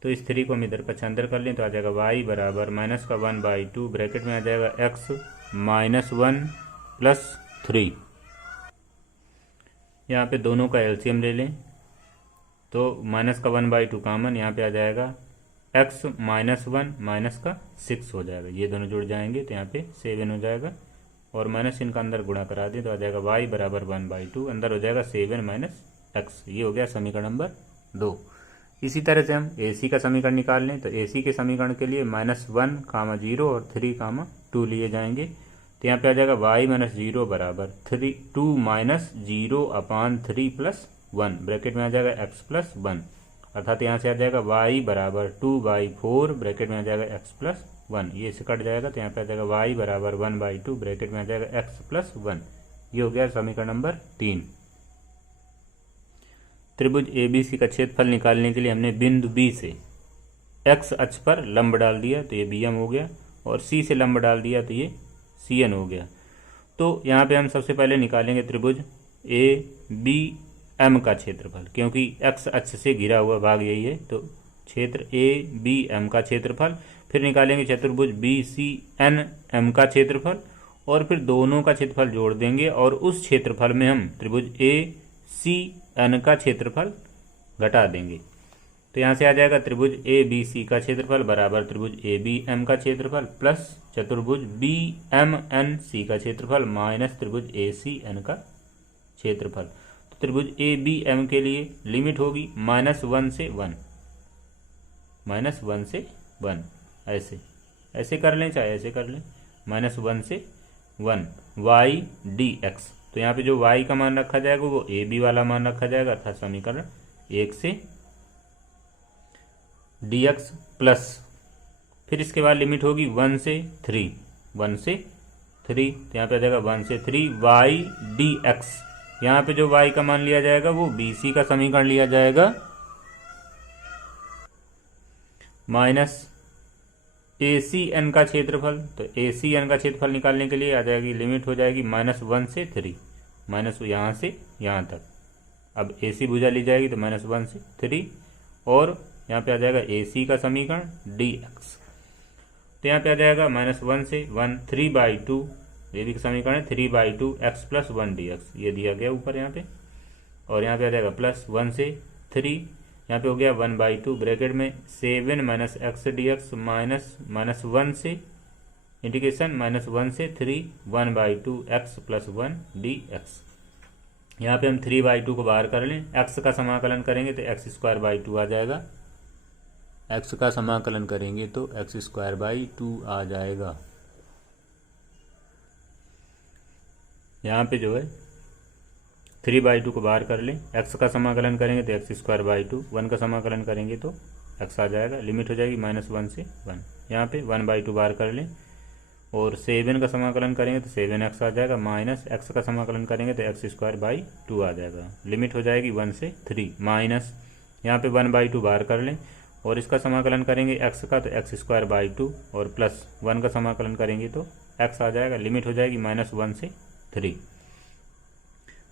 तो इस 3 को हम इधर का अंदर कर लें तो आ जाएगा y बराबर -1/2 ब्रैकेट में आ जाएगा x - 1 + 3। यहाँ पे दोनों का एलसीएम ले लें तो -1/2 कॉमन, यहाँ पे आ जाएगा x - 1 -6 हो जाएगा, ये दोनों जुड़ जाएंगे तो यहाँ पे 7 हो जाएगा, और माइनस इनका अंदर गुणा करा दें तो आ जाएगा y बराबर 1/2, अंदर हो जाएगा 7 - x। ये हो गया समीकरण नंबर 2। इसी तरह से हम ए सी का समीकरण निकाल लें तो ए सी के समीकरण के लिए -1, 0 और 3, 2 लिए जाएंगे, तो यहाँ पे आ जाएगा y - 0 बराबर 2 - 0/3 + 1 ब्रैकेट में आ जाएगा x + 1, अर्थात यहाँ से आ जाएगा y बराबर 2/4 ब्रैकेट में आ जाएगा x + 1, ये से कट जाएगा तो यहाँ पे आ जाएगा y बराबर 1/2 ब्रैकेट में आ जाएगा x + 1। ये हो गया समीकरण नंबर 3। त्रिभुज ए बी सी का क्षेत्रफल निकालने के लिए हमने बिंदु बी से x अक्ष पर लंब डाल दिया तो ये bm हो गया, और c से लंब डाल दिया तो ये cn हो गया। तो यहाँ पे हम सबसे पहले निकालेंगे त्रिभुज ए बी एम का क्षेत्रफल, क्योंकि x अक्ष से घिरा हुआ भाग यही है, तो क्षेत्र ए बी एम का क्षेत्रफल। फिर निकालेंगे चतुर्भुज बी सी एन एम का क्षेत्रफल, और फिर दोनों का क्षेत्रफल जोड़ देंगे और उस क्षेत्रफल में हम त्रिभुज ए सी एन का क्षेत्रफल घटा देंगे। तो यहाँ से आ जाएगा त्रिभुज ए बी सी का क्षेत्रफल बराबर त्रिभुज ए बी एम का क्षेत्रफल प्लस चतुर्भुज बी एम एन सी का क्षेत्रफल माइनस त्रिभुज ए सी एन का क्षेत्रफल। तो त्रिभुज ए बी एम के लिए लिमिट होगी -1 से 1, -1 से 1, ऐसे ऐसे कर लें चाहे ऐसे कर लें, -1 से 1 y डी एक्स। तो यहाँ पे जो y का मान रखा जाएगा वो ए बी वाला मान रखा जाएगा, अर्थात समीकरण 1 से dx प्लस, फिर इसके बाद लिमिट होगी 1 से 3, 1 से 3, तो यहाँ पे आ जाएगा 1 से 3 y डी एक्स। यहाँ पे जो y का मान लिया जाएगा वो बी सी का समीकरण लिया जाएगा माइनस ए सी एन का क्षेत्रफल। तो ए सी एन का क्षेत्रफल निकालने के लिए आ जाएगी लिमिट हो जाएगी -1 से 3, माइनस यहाँ से यहाँ तक। अब ए सी भुजा ली जाएगी तो -1 से 3, और यहाँ पे आ जाएगा ए सी का समीकरण डी एक्स। तो यहाँ पे आ जाएगा -1 से 1 3/2, ये भी समीकरण है 3/2 x + 1 dx, ये दिया गया ऊपर यहाँ पे, और यहाँ पे आ जाएगा +1 से 3, यहाँ पे हो गया 1/2 ब्रैकेट में 7 - x dx माइनस 1 से इंटीग्रेशन -1 से 3 1/2 x + 1 dx। यहाँ पे हम 3/2 को बाहर कर लें, x का समाकलन करेंगे तो x² 2 आ जाएगा, x का समाकलन करेंगे तो x² 2 आ जाएगा। यहाँ पे जो है 3/2 को बाहर कर लें, x का समाकलन करेंगे तो x² 2, 1 का समाकलन करेंगे तो x आ जाएगा, लिमिट हो जाएगी -1 से 1। यहाँ पे 1/2 बाहर कर लें, और 7 का समाकलन करेंगे तो 7x आ जाएगा, माइनस x का समाकलन करेंगे तो x² 2 आ जाएगा, लिमिट हो जाएगी 1 से 3, माइनस यहाँ पे 1/2 बाहर कर लें और इसका समाकलन करेंगे x का तो x² 2 और प्लस 1 का समाकलन करेंगे तो x आ जाएगा। लिमिट हो जाएगी -1 से 3।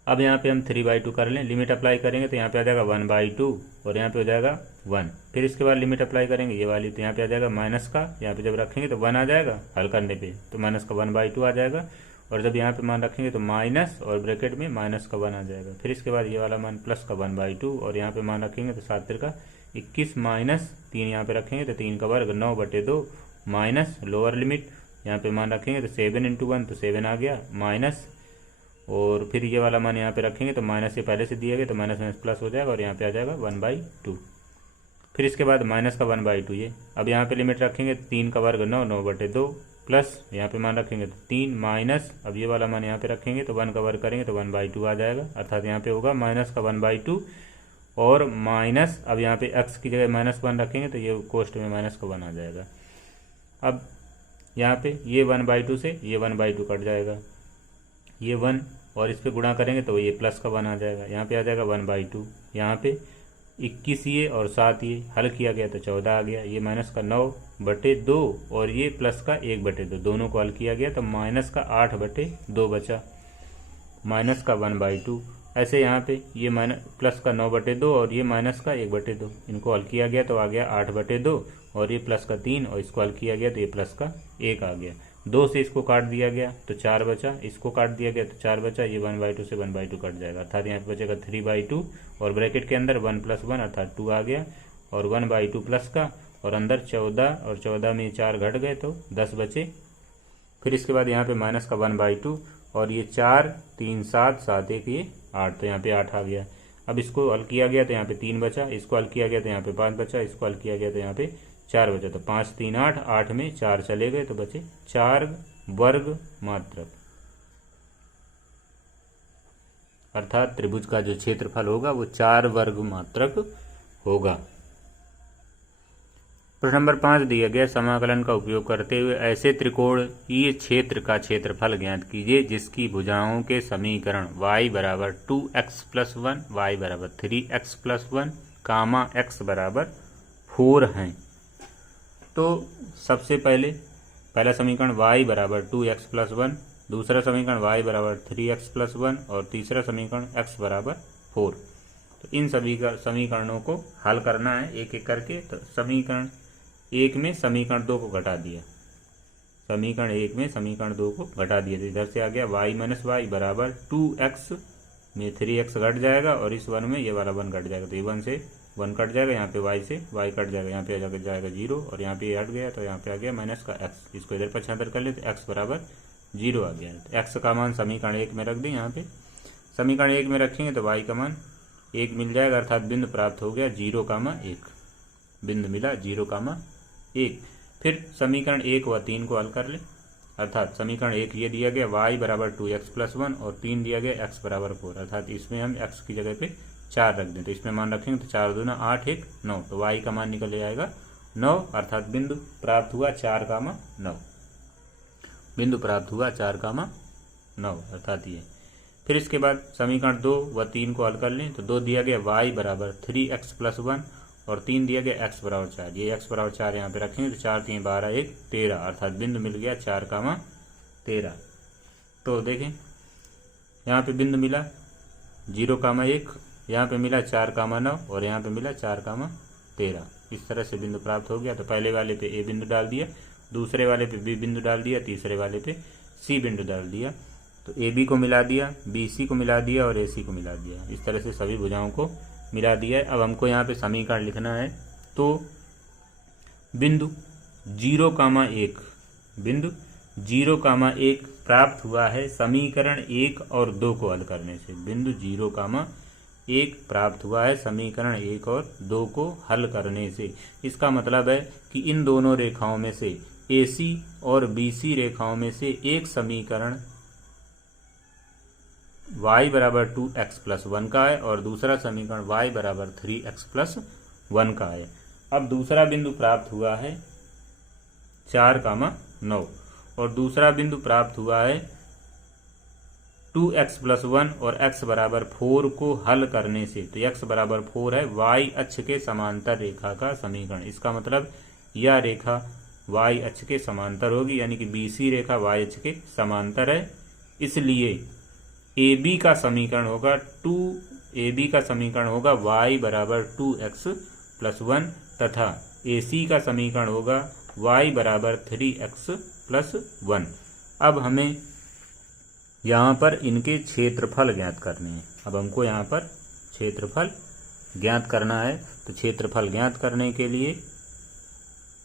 अब यहाँ पे हम 3/2 कर लें, लिमिट अप्लाई करेंगे तो यहाँ पे आ जाएगा 1/2 और यहाँ पे हो जाएगा 1। फिर इसके बाद लिमिट अप्लाई करेंगे ये वाली, तो यहाँ पे आ जाएगा माइनस का, यहाँ पे जब रखेंगे तो 1 आ जाएगा, हल करने पे तो माइनस का 1/2 आ जाएगा। और जब यहाँ पे मान रखेंगे तो माइनस और ब्रैकेट में माइनस का 1 आ जाएगा। फिर इसके बाद ये वाला मान प्लस का 1/2 और यहाँ पे मान रखेंगे तो 7 का 21 माइनस 3 यहाँ पे रखेंगे तो 3 का वर्ग 9/2 माइनस लोअर लिमिट यहाँ पे मान रखेंगे तो 7 × 1 तो 7 आ गया माइनस, और फिर ये वाला मान यहाँ पे रखेंगे तो माइनस से पहले से दिया गया तो माइनस माइनस प्लस हो जाएगा और यहाँ पे आ जाएगा 1/2। फिर इसके बाद माइनस का 1/2 ये, अब यहाँ पे लिमिट रखेंगे 3 का वर्ग 9 9/2 प्लस यहाँ पे मान रखेंगे तो 3 माइनस, अब ये वाला मान यहाँ पे रखेंगे तो 1 का वर्ग करेंगे तो 1/2 आ जाएगा, अर्थात यहाँ पे होगा माइनस का 1/2 और माइनस, अब यहाँ पे x की जगह -1 रखेंगे तो ये कोष्ट में माइनस का 1 आ जाएगा। अब यहाँ पे ये 1/2 से ये 1/2 कट जाएगा, ये 1 और इस पे गुणा करेंगे तो ये प्लस का 1 आ जाएगा, यहाँ पे आ जाएगा 1/2, यहाँ पे 21 ये और 7 ये हल किया गया तो 14 आ गया, ये माइनस का 9/2 और ये प्लस का 1/2, दोनों को हल किया गया तो माइनस का 8/2 बचा, माइनस का 1/2। ऐसे यहाँ पे ये प्लस का 9/2 और ये माइनस का 1/2, इनको हल किया गया तो आ गया 8/2 और ये प्लस का 3 और इसको हल किया गया तो ये प्लस का 1 आ गया। 2 से इसको काट दिया गया तो 4 बचा, इसको काट दिया गया तो 4 बचा, ये 1/2 से 1/2 कट जाएगा, अर्थात यहाँ पे बचेगा 3/2 और ब्रैकेट के अंदर 1 + 1 अर्थात 2 आ गया और 1/2 प्लस का और अंदर 14 और 14 में 4 घट गए तो 10 बचे। फिर इसके बाद यहाँ पे माइनस का 1/2 और ये 4 3 7 7 1 ये 8, तो यहाँ पे 8 आ गया। अब इसको हल किया गया तो यहाँ पे 3 बचा, इसको हल किया गया तो यहाँ पे 5 बचा, इसको हल किया गया तो यहाँ पे 4 बचा, तो 5 3 8, 8 में 4 चले गए तो बचे 4 वर्ग मात्रक, अर्थात त्रिभुज का जो क्षेत्रफल होगा वो 4 वर्ग मात्रक होगा। प्रश्न नंबर 5 दिया गया, समाकलन का उपयोग करते हुए ऐसे त्रिकोणीय क्षेत्र का क्षेत्रफल ज्ञात कीजिए जिसकी भुजाओं के समीकरण y = 2x + 1, y = 3x + 1, x = 4 हैं। तो सबसे पहला समीकरण y = 2x + 1, दूसरा समीकरण y = 3x + 1 और तीसरा समीकरण x = 4। तो इन सभी समीकरणों को हल करना है एक एक करके। तो समीकरण 1 में समीकरण 2 को घटा दिया, समीकरण 1 में समीकरण 2 को घटा दिया तो इधर से आ गया y - y = 2x में 3x घट जाएगा और इस 1 में ये वाला 1 घट जाएगा, तो ये 1 से 1 कट जाएगा, यहाँ पे y से y कट जाएगा, यहाँ पे आ जाएगा 0 और यहाँ पे ये हट गया तो यहाँ पे आ गया माइनस का x, इसको इधर पक्षांतर कर ले तो x = 0 आ गया। तो x का मान समीकरण 1 में रख दें, यहाँ पे समीकरण 1 में रखेंगे तो y का मान 1 मिल जाएगा, अर्थात बिंदु प्राप्त हो गया 0,1, बिंदु मिला 0,1। फिर समीकरण 1 व 3 को हल कर ले, अर्थात समीकरण 1 ये दिया गया y = 2x + 1 और 3 दिया गया x = 4, अर्थात इसमें हम x की जगह पे 4 रख दें तो इसमें मान रखेंगे तो 4 दूना 8 1 9, तो y का मान निकल आएगा 9, अर्थात बिंदु प्राप्त हुआ 4,9, बिंदु प्राप्त हुआ 4,9, अर्थात ये। फिर इसके बाद समीकरण 2 व 3 को हल कर लें तो 2 दिया गया y = 3x + 1 और 3 दिया गया x = 4, ये x = 4 यहाँ पे रखेंगे तो 4 3 12 1 13, अर्थात बिंदु मिल गया 4,13। तो देखें यहाँ पे बिंदु मिला 0,1, यहाँ पे मिला 4,9 और यहाँ पे मिला 4,13, इस तरह से बिंदु प्राप्त हो गया। तो पहले वाले पे a बिंदु डाल दिया, दूसरे वाले पे b बिंदु डाल दिया, तीसरे वाले पे c बिंदु डाल दिया, तो AB को मिला दिया, BC को मिला दिया और AC को मिला दिया, इस तरह से सभी भुजाओं को मिला दिया है। अब हमको यहाँ पे समीकरण लिखना है, तो बिंदु 0,1, बिंदु 0,1 प्राप्त हुआ है समीकरण 1 और 2 को हल करने से, बिंदु 0,1 प्राप्त हुआ है समीकरण 1 और 2 को हल करने से। इसका मतलब है कि इन दोनों रेखाओं में से AC और BC रेखाओं में से एक समीकरण y = 2x + 1 का है और दूसरा समीकरण y = 3x + 1 का है। अब दूसरा बिंदु प्राप्त हुआ है 4,9 और दूसरा बिंदु प्राप्त हुआ है 2x+1 और x बराबर 4 को हल करने से, तो x बराबर 4 है, y अक्ष के समांतर रेखा का समीकरण। इसका मतलब यह रेखा y अक्ष के समांतर होगी, यानी कि BC रेखा y अक्ष के समांतर है। इसलिए AB का समीकरण होगा y बराबर 2x+1 तथा AC का समीकरण होगा y बराबर 3x+1। अब हमें यहाँ पर इनके क्षेत्रफल ज्ञात करने हैं। अब हमको यहाँ पर क्षेत्रफल ज्ञात करना है, तो क्षेत्रफल ज्ञात करने के लिए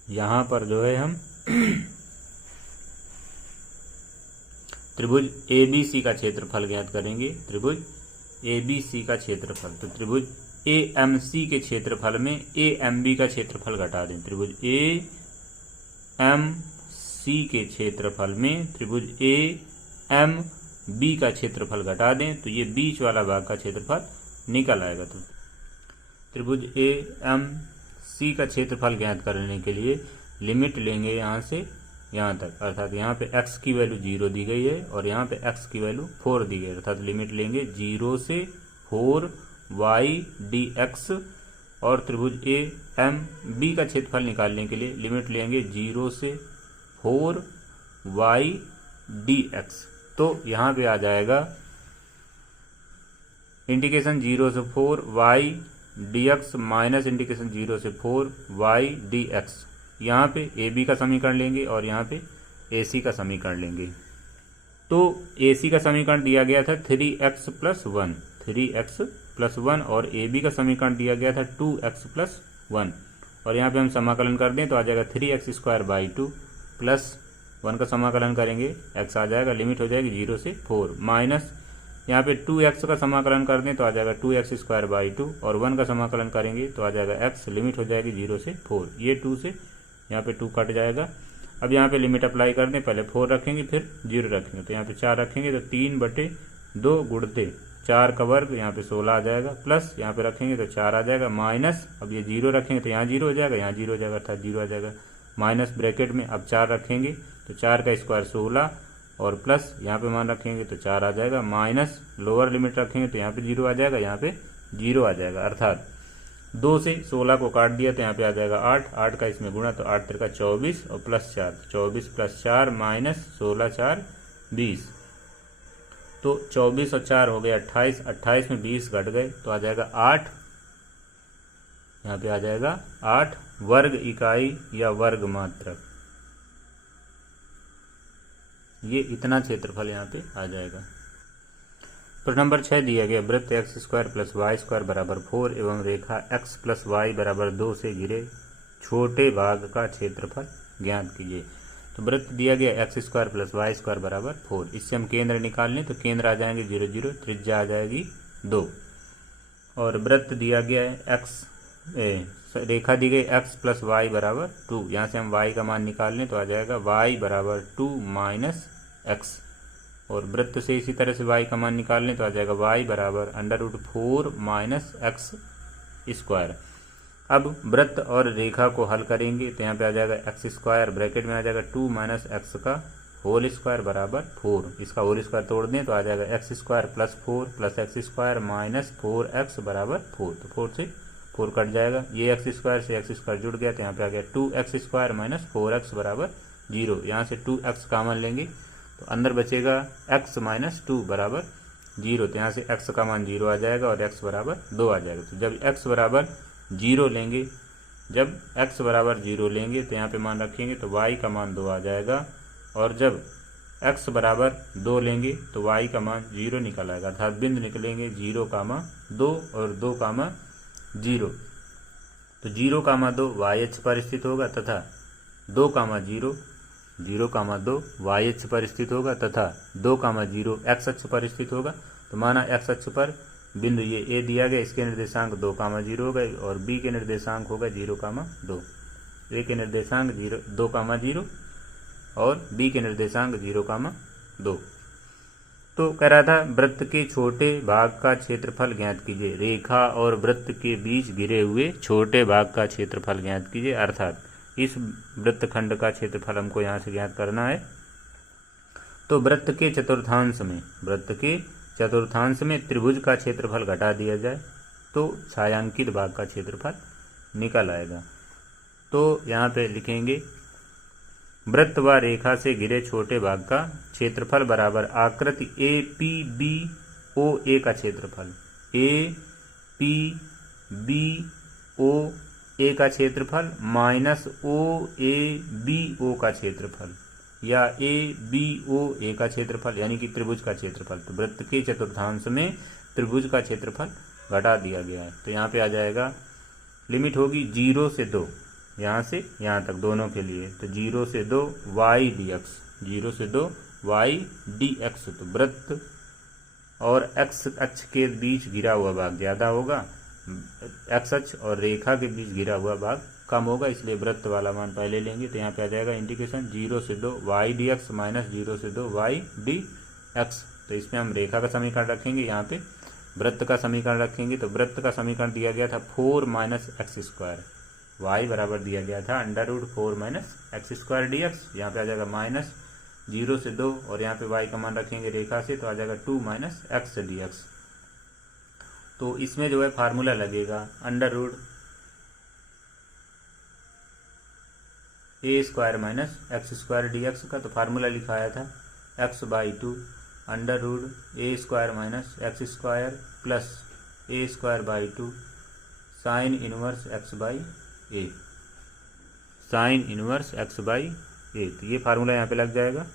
यहाँ पर जो है हम त्रिभुज ABC का क्षेत्रफल ज्ञात करेंगे। त्रिभुज ABC का क्षेत्रफल, तो त्रिभुज AMC के क्षेत्रफल में AMB का क्षेत्रफल घटा दें। त्रिभुज AMC के क्षेत्रफल में त्रिभुज AMB का क्षेत्रफल घटा दें, तो ये बीच वाला भाग का क्षेत्रफल निकल आएगा। तो त्रिभुज AMC का क्षेत्रफल ज्ञात करने के लिए लिमिट लेंगे यहाँ से यहाँ तक, अर्थात यहाँ पे x की वैल्यू 0 दी गई है और यहाँ पे x की वैल्यू 4 दी गई है, अर्थात लिमिट लेंगे 0 से 4 y dx। और त्रिभुज AMB का क्षेत्रफल निकालने के लिए लिमिट लेंगे 0 से 4 y dx। तो यहाँ पे आ जाएगा इंटीग्रेशन 0 से 4 y dx माइनस इंटीग्रेशन 0 से 4 y dx। यहाँ पे AB का समीकरण लेंगे और यहाँ पे AC का समीकरण लेंगे। तो AC का समीकरण दिया गया था 3x+1 और AB का समीकरण दिया गया था 2x+1, और यहाँ पे हम समाकलन कर दें तो आ जाएगा 3x² प्लस 1 का समाकलन करेंगे, x आ जाएगा, लिमिट हो जाएगी 0 से 4, माइनस यहाँ पे 2x का समाकलन कर दें तो आ जाएगा 2x² और 1 का समाकलन करेंगे तो आ जाएगा x, लिमिट हो जाएगी 0 से 4। ये 2 से यहाँ पे 2 कट जाएगा। अब यहाँ पे लिमिट अप्लाई कर दें, पहले 4 रखेंगे फिर 0 रखेंगे, तो यहाँ पे 4 रखेंगे तो 3/2 गुणते 4 का वर्ग, यहाँ पे 16 आ जाएगा, प्लस यहाँ पे रखेंगे तो 4 आ जाएगा, माइनस अब ये 0 रखेंगे तो यहाँ 0 हो जाएगा, यहाँ 0 हो जाएगा, अर्थात 0 आ जाएगा, माइनस ब्रैकेट में अब 4 रखेंगे तो 4 का स्क्वायर 16 और प्लस यहाँ पे मान रखेंगे तो 4 आ जाएगा, माइनस लोअर लिमिट रखेंगे तो यहाँ पे 0 आ जाएगा, यहाँ पे 0 आ जाएगा, अर्थात 2 से 16 को काट दिया तो यहाँ पे आ जाएगा 8 का इसमें गुणा, तो 8 3 का 24 और प्लस 4, 24 प्लस 4 माइनस 16 4 20, तो 24 और 4 हो गया 28, 28 में 20 घट गए तो आ जाएगा 8, यहाँ पे आ जाएगा 8 वर्ग इकाई या वर्ग मात्रक। ये इतना क्षेत्रफल यहाँ पे आ जाएगा। प्रश्न नंबर 6 दिया गया वृत्त x² + y² बराबर 4 एवं रेखा x + y बराबर 2 से घिरे छोटे भाग का क्षेत्रफल ज्ञात कीजिए। तो वृत्त दिया गया x² + y² बराबर 4, इससे हम केंद्र निकाल लें तो केंद्र आ जाएंगे 0 0, त्रिज्या आ जाएगी 2, और वृत्त दिया गया है रेखा दी गई x + y बराबर 2, यहाँ से हम y का मान निकाल लें तो आ जाएगा y बराबर 2 - x, और वृत्त से इसी तरह से y का मान निकाल लें तो आ जाएगा y बराबर √4 - x²। अब वृत्त और रेखा को हल करेंगे तो यहाँ पे आ जाएगा x² ब्रैकेट में आ जाएगा 2 - x का होल स्क्वायर बराबर 4, इसका होल स्क्वायर तोड़ दें तो आ जाएगा x² + 4 + x² - 4x बराबर 4, तो 4 से 4 कट जाएगा, ये x² से x² जुड़ गया तो यहाँ पे आ गया 2x² - 4x बराबर 0, यहाँ से 2x कॉमन लेंगे तो अंदर बचेगा x - 2 बराबर 0, तो यहाँ से x का मान 0 आ जाएगा और x बराबर 2 आ जाएगा। तो जब x बराबर 0 लेंगे, तो यहाँ पे मान रखेंगे तो y का मान 2 आ जाएगा, और जब x बराबर 2 लेंगे तो y का मान 0 निकल आएगा, अर्थात बिंदु निकलेंगे 0, 2 और 2, 0। तो 0, 2 y अक्ष पर स्थित होगा तथा 2, 0, 0, 2 y अक्ष पर स्थित होगा तथा 2, 0 x अक्ष पर स्थित होगा। तो माना x अक्ष पर बिंदु ये a दिया गया, इसके निर्देशांक 2, 0 हो गए और b के निर्देशांक होगा 0, 2, a के निर्देशांक 2, 0 और b के निर्देशांक 0, 2। तो कह रहा था वृत्त के छोटे भाग का क्षेत्रफल ज्ञात कीजिए, रेखा और वृत्त के बीच घिरे हुए छोटे भाग का क्षेत्रफल ज्ञात कीजिए, अर्थात इस वृत्तखंड का क्षेत्रफल हमको यहाँ से ज्ञात करना है। तो वृत्त के चतुर्थांश में त्रिभुज का क्षेत्रफल घटा दिया जाए तो छायांकित भाग का क्षेत्रफल निकल आएगा। तो यहाँ पे लिखेंगे वृत्त व रेखा से घिरे छोटे भाग का क्षेत्रफल बराबर आकृति APBOA का क्षेत्रफल, APBOA का क्षेत्रफल माइनस OABO का क्षेत्रफल या ABOA का क्षेत्रफल, यानी कि त्रिभुज का क्षेत्रफल। तो वृत्त के चतुर्थांश में त्रिभुज का क्षेत्रफल घटा दिया गया है। तो यहाँ पे आ जाएगा, लिमिट होगी 0 से 2, यहाँ से यहाँ तक दोनों के लिए। तो 0 से 2 y dx, 0 से 2 y dx। तो वृत्त और x अक्ष के बीच घिरा हुआ भाग ज़्यादा होगा, x अक्ष और रेखा के बीच घिरा हुआ भाग कम होगा, इसलिए वृत्त वाला मान पहले लेंगे। तो यहाँ पे आ जाएगा इंटीग्रेशन 0 से 2 y dx माइनस 0 से 2 y dx। तो इसमें हम रेखा का समीकरण रखेंगे, यहाँ पे वृत्त का समीकरण रखेंगे। तो वृत्त का समीकरण दिया गया था 4 माइनस एक्स स्क्वायर, y बराबर दिया गया था √4 माइनस एक्स स्क्वायर dx। यहाँ पे आ जाएगा माइनस 0 से 2 और यहाँ पे y का मान रखेंगे रेखा से, तो आ जाएगा 2 माइनस एक्स dx। तो इसमें जो है फार्मूला लगेगा √a² minus x square dx का। तो फार्मूला लिखाया था x/2 √a² minus x square plus a²/2 sign inverse x/a, sign inverse x/a। तो ये फार्मूला यहाँ पे लग जाएगा।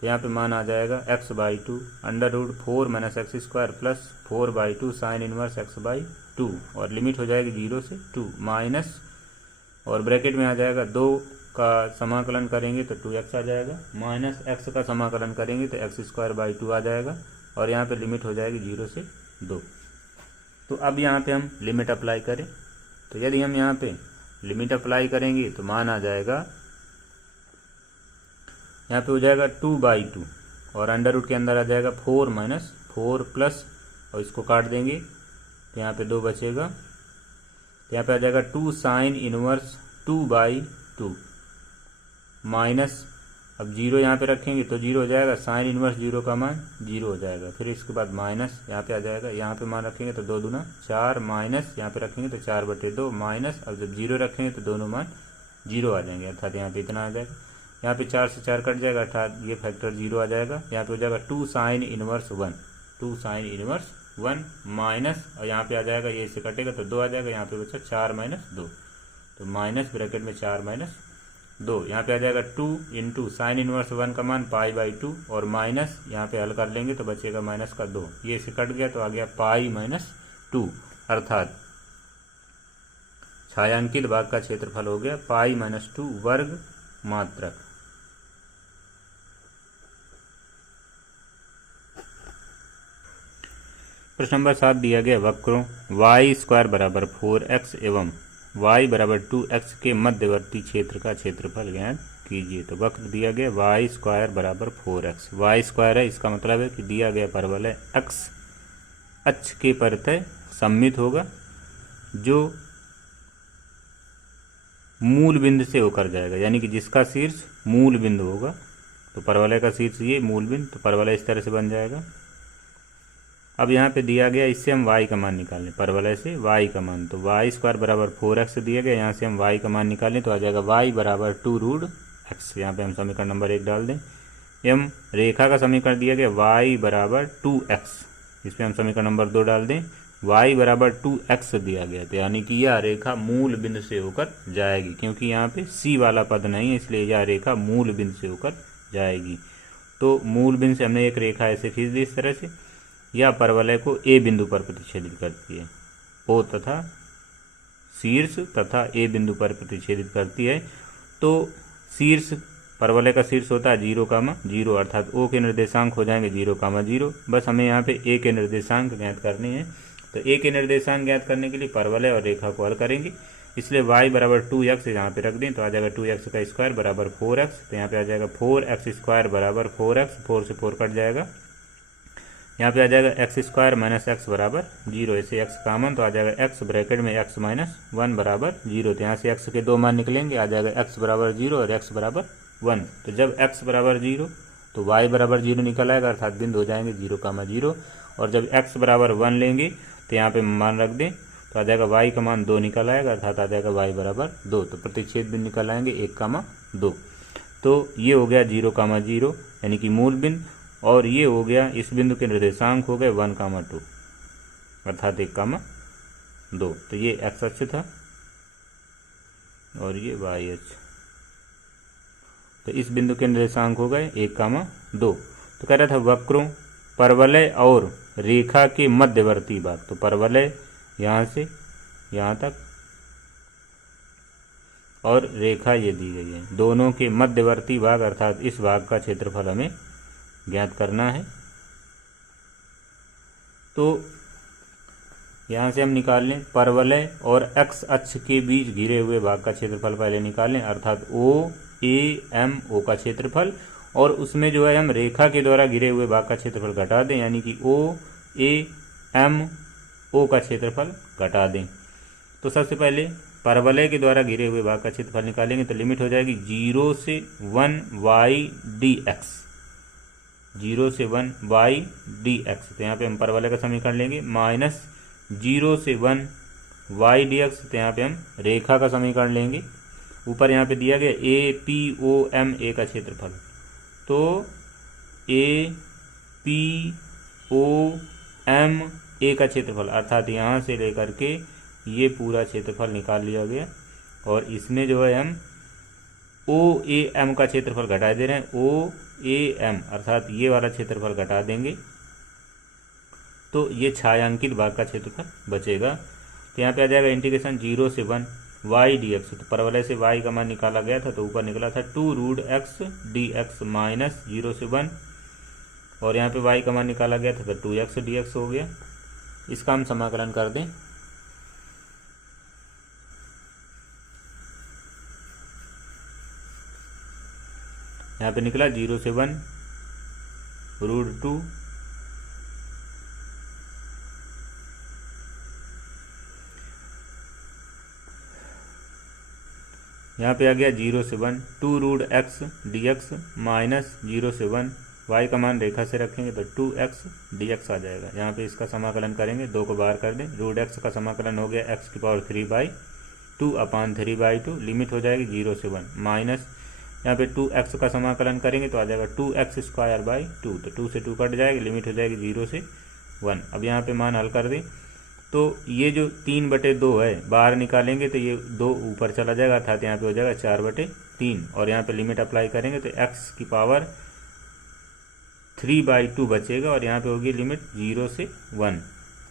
तो यहाँ पे मान आ जाएगा x/2 √4 minus x square plus 4/2 sine inverse x/2 और लिमिट हो जाएगी 0 से 2 माइनस, और ब्रैकेट में आ जाएगा 2 का समाकलन करेंगे तो 2x आ जाएगा, माइनस x का समाकलन करेंगे तो x²/2 आ जाएगा, और यहाँ पे लिमिट हो जाएगी 0 से 2। तो अब यहाँ पे हम लिमिट अप्लाई करें। तो यदि हम यहाँ पे लिमिट अप्लाई करेंगे तो मान आ जाएगा, यहाँ पे हो जाएगा 2/2 और अंडर रूट के अंदर आ जाएगा 4 माइनस 4 प्लस, और इसको काट देंगे तो यहाँ पे 2 बचेगा। तो यहाँ पे आ जाएगा 2 साइन इनवर्स 2/2 माइनस, अब 0 यहाँ पे रखेंगे तो 0 हो जाएगा, साइन इनवर्स 0 का मान 0 हो जाएगा। फिर इसके बाद माइनस यहाँ पे आ जाएगा, यहाँ पे मान रखेंगे तो 2 दूना 4 माइनस, यहाँ पे रखेंगे तो 4/2 माइनस, अब जब 0 रखेंगे तो दोनों मान 0 आ जाएंगे, अर्थात यहाँ पे इतना आ जाएगा। यहाँ पे 4 से 4 कट जाएगा, अर्थात ये फैक्टर 0 आ जाएगा। यहाँ पे हो जाएगा 2 sine inverse 1, 2 sine inverse 1 minus, और यहाँ पे आ जाएगा, ये इससे कटेगा तो 2 आ जाएगा, यहाँ पे बचा 4 माइनस 2, तो माइनस ब्रैकेट में 4 माइनस 2, यहाँ पे आ जाएगा 2 इंटू साइन इनवर्स 1 का मान π/2 और माइनस, यहाँ पे हल कर लेंगे तो बचेगा माइनस का 2, ये इससे कट गया तो आ गया π-2, अर्थात छायांकित भाग का क्षेत्रफल हो गया π-2 वर्ग मात्रक। प्रश्न नंबर 7 दिया गया वक्रों y² बराबर 4x एवं y बराबर 2x के मध्यवर्ती क्षेत्र का क्षेत्रफल ज्ञात कीजिए। तो वक्र दिया गया y² बराबर 4x, y² है, इसका मतलब है कि दिया गया परवलय है x अक्ष के परितः सममित होगा जो मूल बिंदु से होकर जाएगा, यानी कि जिसका शीर्ष मूल बिंदु होगा। तो परवलय का शीर्ष ये मूल बिंदु, तो परवलय इस तरह से बन जाएगा। अब यहाँ पे दिया गया, इससे हम y का मान निकालें, परवलय से y का मान, तो y² बराबर 4x दिया गया, यहाँ से हम y का मान निकालें तो आ जाएगा y बराबर 2√x। यहाँ पे हम समीकरण नंबर 1 डाल दें। एम रेखा का समीकरण दिया गया y बराबर 2x, इसमें हम समीकरण नंबर 2 डाल दें, y बराबर 2x दिया गया, तो यानी कि यह रेखा मूल बिंदु से होकर जाएगी, क्योंकि यहाँ पे c वाला पद नहीं है, इसलिए यह रेखा मूल बिंदु से होकर जाएगी। तो मूल बिंदु से हमने एक रेखा ऐसे खींच दी इस तरह से, यह परवलय को a बिंदु पर प्रतिच्छेदित करती है, o तथा शीर्ष तथा a बिंदु पर प्रतिच्छेदित करती है। तो शीर्ष, परवलय का शीर्ष होता है 0,0, अर्थात o के निर्देशांक हो जाएंगे 0,0। बस हमें यहाँ पे a के निर्देशांक ज्ञात करने हैं। तो a के निर्देशांक ज्ञात करने के लिए परवलय और रेखा को हल करेंगे, इसलिए y बराबर 2x यहाँ पे रख दें तो आ जाएगा 2x का स्क्वायर बराबर 4x। तो यहाँ पे आ जाएगा 4x² बराबर 4x, 4 से 4 कट जाएगा, यहाँ पे आ जाएगा x² माइनस x बराबर 0, ऐसे x कॉमन तो आ जाएगा x ब्रैकेट में x माइनस 1 बराबर 0। तो यहाँ से x के 2 मान निकलेंगे, आ जाएगा x बराबर 0 और x बराबर 1। तो जब x बराबर 0 तो y बराबर 0 निकल आएगा, अर्थात बिंदु हो जाएंगे 0,0। और जब x बराबर 1 लेंगे तो यहाँ पे मान रख दें तो आ जाएगा y का मान 2 निकल आएगा, अर्थात आ जाएगा y बराबर 2। तो प्रतिच्छेद बिंदु निकल आएंगे 1,2। तो ये हो गया 0,0 यानी कि मूल बिंदु, और ये हो गया इस बिंदु के निर्देशांक हो गए 1,2 अर्थात 1,2। तो ये x अक्ष था और ये y अक्ष। तो इस बिंदु के निर्देशांक हो गए 1,2। तो कह रहा था वक्रों, परवलय और रेखा के मध्यवर्ती भाग, तो परवलय यहाँ से यहाँ तक और रेखा ये दी गई है, दोनों के मध्यवर्ती भाग अर्थात इस भाग का क्षेत्रफल हमें ज्ञात करना है। तो यहाँ से हम निकाल लें परवलय और x अक्ष के बीच घिरे हुए भाग का क्षेत्रफल पहले निकाल लें, अर्थात OAMO का क्षेत्रफल, और उसमें जो है हम रेखा के द्वारा घिरे हुए भाग का क्षेत्रफल घटा दें, यानी कि OAMO का क्षेत्रफल घटा दें। तो सबसे पहले परवलय के द्वारा घिरे हुए भाग का क्षेत्रफल निकालेंगे तो लिमिट हो जाएगी 0 से 1 y dx, 0 से 1 y dx। तो यहाँ पे हम परवलय का समीकरण लेंगे, माइनस 0 से 1 y dx। तो यहाँ पे हम रेखा का समीकरण लेंगे। ऊपर यहाँ पे दिया गया APOMA का क्षेत्रफल, तो APOMA का क्षेत्रफल अर्थात यहाँ से लेकर के ये पूरा क्षेत्रफल निकाल लिया गया, और इसमें जो है हम OAM का क्षेत्रफल घटा दे रहे हैं, OAM अर्थात ये वाला क्षेत्रफल घटा देंगे तो ये छायांकित भाग का क्षेत्रफल बचेगा। तो यहाँ पे आ जाएगा इंटीग्रेशन 0 से 1 y dx। तो परवलय से y का मान निकाला गया था तो ऊपर निकला था 2√x dx माइनस 0 से 1, और यहाँ पे y का मान निकाला गया था तो 2x dx हो गया। इसका हम समाकलन कर दें, यहाँ पे निकला 0 से 1 √2 यहाँ पे आ गया 0 से 1 2√x dx माइनस 0 से 1, y का मान रेखा से रखेंगे तो 2x dx आ जाएगा। यहाँ पे इसका समाकलन करेंगे, 2 को बाहर कर दें, √x का समाकलन हो गया x⁴3/2/3/2, लिमिट हो जाएगी 0 से 1, माइनस यहाँ पे 2x का समाकलन करेंगे तो आ जाएगा 2x²/2, तो 2 से 2 कट जाएगी, लिमिट हो जाएगी 0 से 1। अब यहाँ पे मान हल कर दें तो ये जो 3/2 है बाहर निकालेंगे तो ये 2 ऊपर चला जाएगा, अर्थात यहाँ पे हो जाएगा 4/3, और यहाँ पे लिमिट अप्लाई करेंगे तो x⁴3/2 बचेगा, और यहाँ पे होगी लिमिट 0 से 1,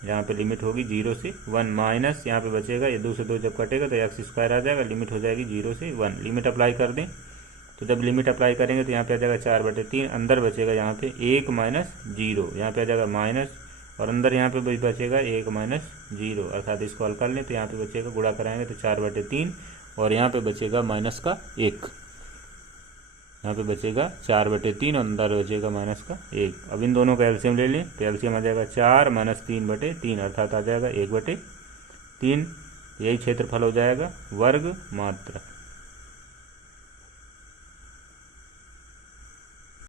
यहाँ पे लिमिट होगी 0 से 1, माइनस यहाँ पे बचेगा ये 2 से 2 जब कटेगा तो x² आ जाएगा, लिमिट हो जाएगी 0 से 1। लिमिट अप्लाई कर दें तो जब लिमिट अप्लाई करेंगे तो यहाँ पे आ जाएगा 4/3, अंदर बचेगा यहाँ पे 1 माइनस 0, यहाँ पे आ जाएगा माइनस, और अंदर यहाँ पे भी बचेगा 1 माइनस 0, अर्थात इसको हल कर लें तो यहाँ पे बचेगा, गुणा कराएंगे तो 4/3, और यहाँ पे बचेगा माइनस का 1, यहाँ पे बचेगा 4/3 और अंदर बचेगा माइनस का 1। अब इन दोनों का एलसीएम ले लें तो एलसीएम आ जाएगा 4 माइनस 3/3, अर्थात आ जाएगा 1/3। यही क्षेत्रफल हो जाएगा वर्ग मात्रा।